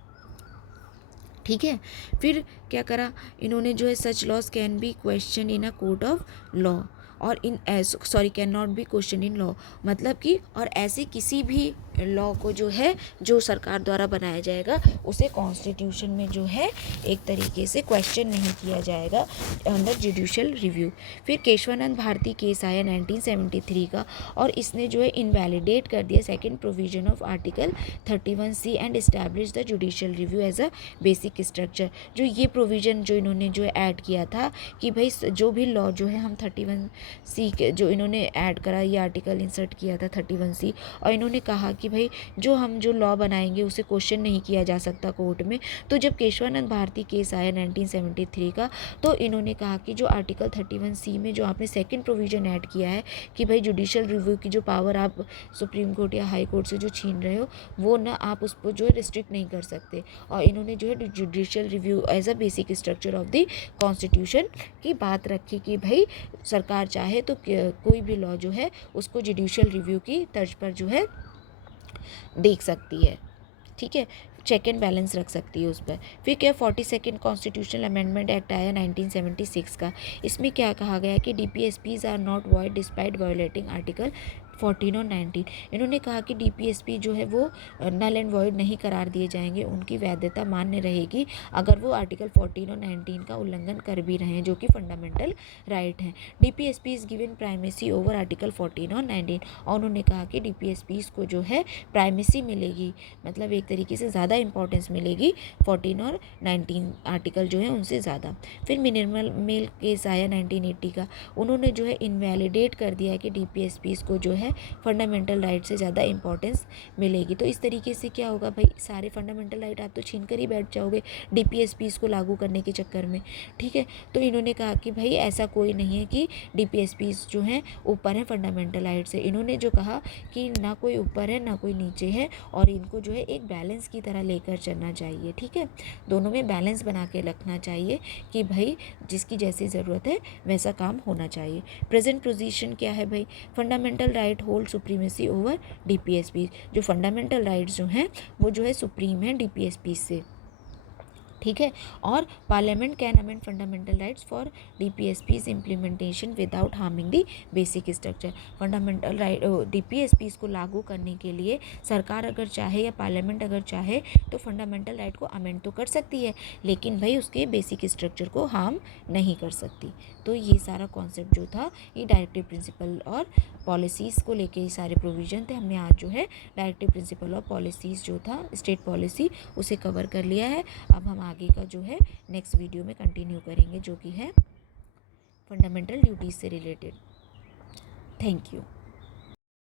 ठीक है, फिर क्या करा इन्होंने जो है such laws can be question in a court of law और इन can not be question in law, मतलब कि और ऐसे किसी भी लॉ को जो है जो सरकार द्वारा बनाया जाएगा उसे कॉन्स्टिट्यूशन में जो है एक तरीके से क्वेश्चन नहीं किया जाएगा अंडर जुडिशियल रिव्यू। फिर केशवानंद भारती केस आया 1973 का और इसने जो है इनवैलिडेट कर दिया second provision of article 31C and establish the judicial review as a basic structure. जो ये प्रोविज़न जो इन्होंने जो ऐड किया था कि भाई जो भी लॉ जो है हम 31C के जो इन्होंने ऐड करा, ये आर्टिकल इंसर्ट किया था 31C, और इन्होंने कहा कि भाई जो लॉ बनाएंगे उसे क्वेश्चन नहीं किया जा सकता कोर्ट में। तो जब केशवानंद भारती केस आया 1973 का तो इन्होंने कहा कि जो आर्टिकल 31C में जो आपने सेकंड प्रोविज़न ऐड किया है कि भाई जुडिशियल रिव्यू की जो पावर आप सुप्रीम कोर्ट या हाई कोर्ट से जो छीन रहे हो वो ना आप उस पर जो है रिस्ट्रिक्ट नहीं कर सकते। और इन्होंने जो है judicial review as a basic structure of the constitution की बात रखी कि भाई सरकार चाहे तो कोई भी लॉ जो है उसको जुडिशियल रिव्यू की तर्ज पर जो है देख सकती है। ठीक है, चेक एंड बैलेंस रख सकती है उस पर। फिर क्या 42nd कॉन्स्टिट्यूशनल अमेंडमेंट एक्ट आया 1976 का। इसमें क्या कहा गया कि DPSPs are not void despite violating article 14 और 19। इन्होंने कहा कि DPSP जो है वो नल एंड वॉइड नहीं करार दिए जाएंगे, उनकी वैधता मान्य रहेगी अगर वो आर्टिकल 14 और 19 का उल्लंघन कर भी रहे हैं जो कि फंडामेंटल राइट हैं। DPSP is given primacy over article 14 और 19। और उन्होंने कहा कि DPSPs को जो है प्राइमेसी मिलेगी, मतलब एक तरीके से ज़्यादा इंपॉर्टेंस मिलेगी 14 और 19 आर्टिकल जो है उनसे ज़्यादा। फिर मिनिमल मेल केस आया 1980 का। उन्होंने जो है इनवैलिडेट कर दिया कि DPSPs को जो है फंडामेंटल राइट से ज़्यादा इंपॉर्टेंस मिलेगी। तो इस तरीके से क्या होगा भाई, सारे फंडामेंटल राइट आप तो छीन कर ही बैठ जाओगे DPSPs को लागू करने के चक्कर में। ठीक है, तो इन्होंने कहा कि भाई ऐसा कोई नहीं है कि DPSPs जो हैं ऊपर हैं फंडामेंटल राइट से। इन्होंने जो कहा कि ना कोई ऊपर है ना कोई नीचे है और इनको जो है एक बैलेंस की तरह लेकर चलना चाहिए। ठीक है, दोनों में बैलेंस बना के रखना चाहिए कि भाई जिसकी जैसी ज़रूरत है वैसा काम होना चाहिए। प्रेजेंट पोजीशन क्या है भाई, fundamental right hold supremacy over DPSP। जो फंडामेंटल राइट्स जो हैं वो जो है सुप्रीम है DPSP से। ठीक है, और parliament can amend fundamental rights for DPSPs implementation without harming the basic structure. Fundamental right DPSPs को लागू करने के लिए सरकार अगर चाहे या पार्लियामेंट अगर चाहे तो फंडामेंटल राइट को अमेंड तो कर सकती है, लेकिन भाई उसके बेसिक स्ट्रक्चर को हार्म नहीं कर सकती। तो ये सारा कॉन्सेप्ट जो था ये डायरेक्टिव प्रिंसिपल और पॉलिसीज़ को लेके ये सारे प्रोविज़न थे। हमने आज जो है डायरेक्टिव प्रिंसिपल और पॉलिसीज़ जो था स्टेट पॉलिसी उसे कवर कर लिया है। अब हम आगे का जो है नेक्स्ट वीडियो में कंटिन्यू करेंगे जो कि है फंडामेंटल ड्यूटीज़ से रिलेटेड। Thank you.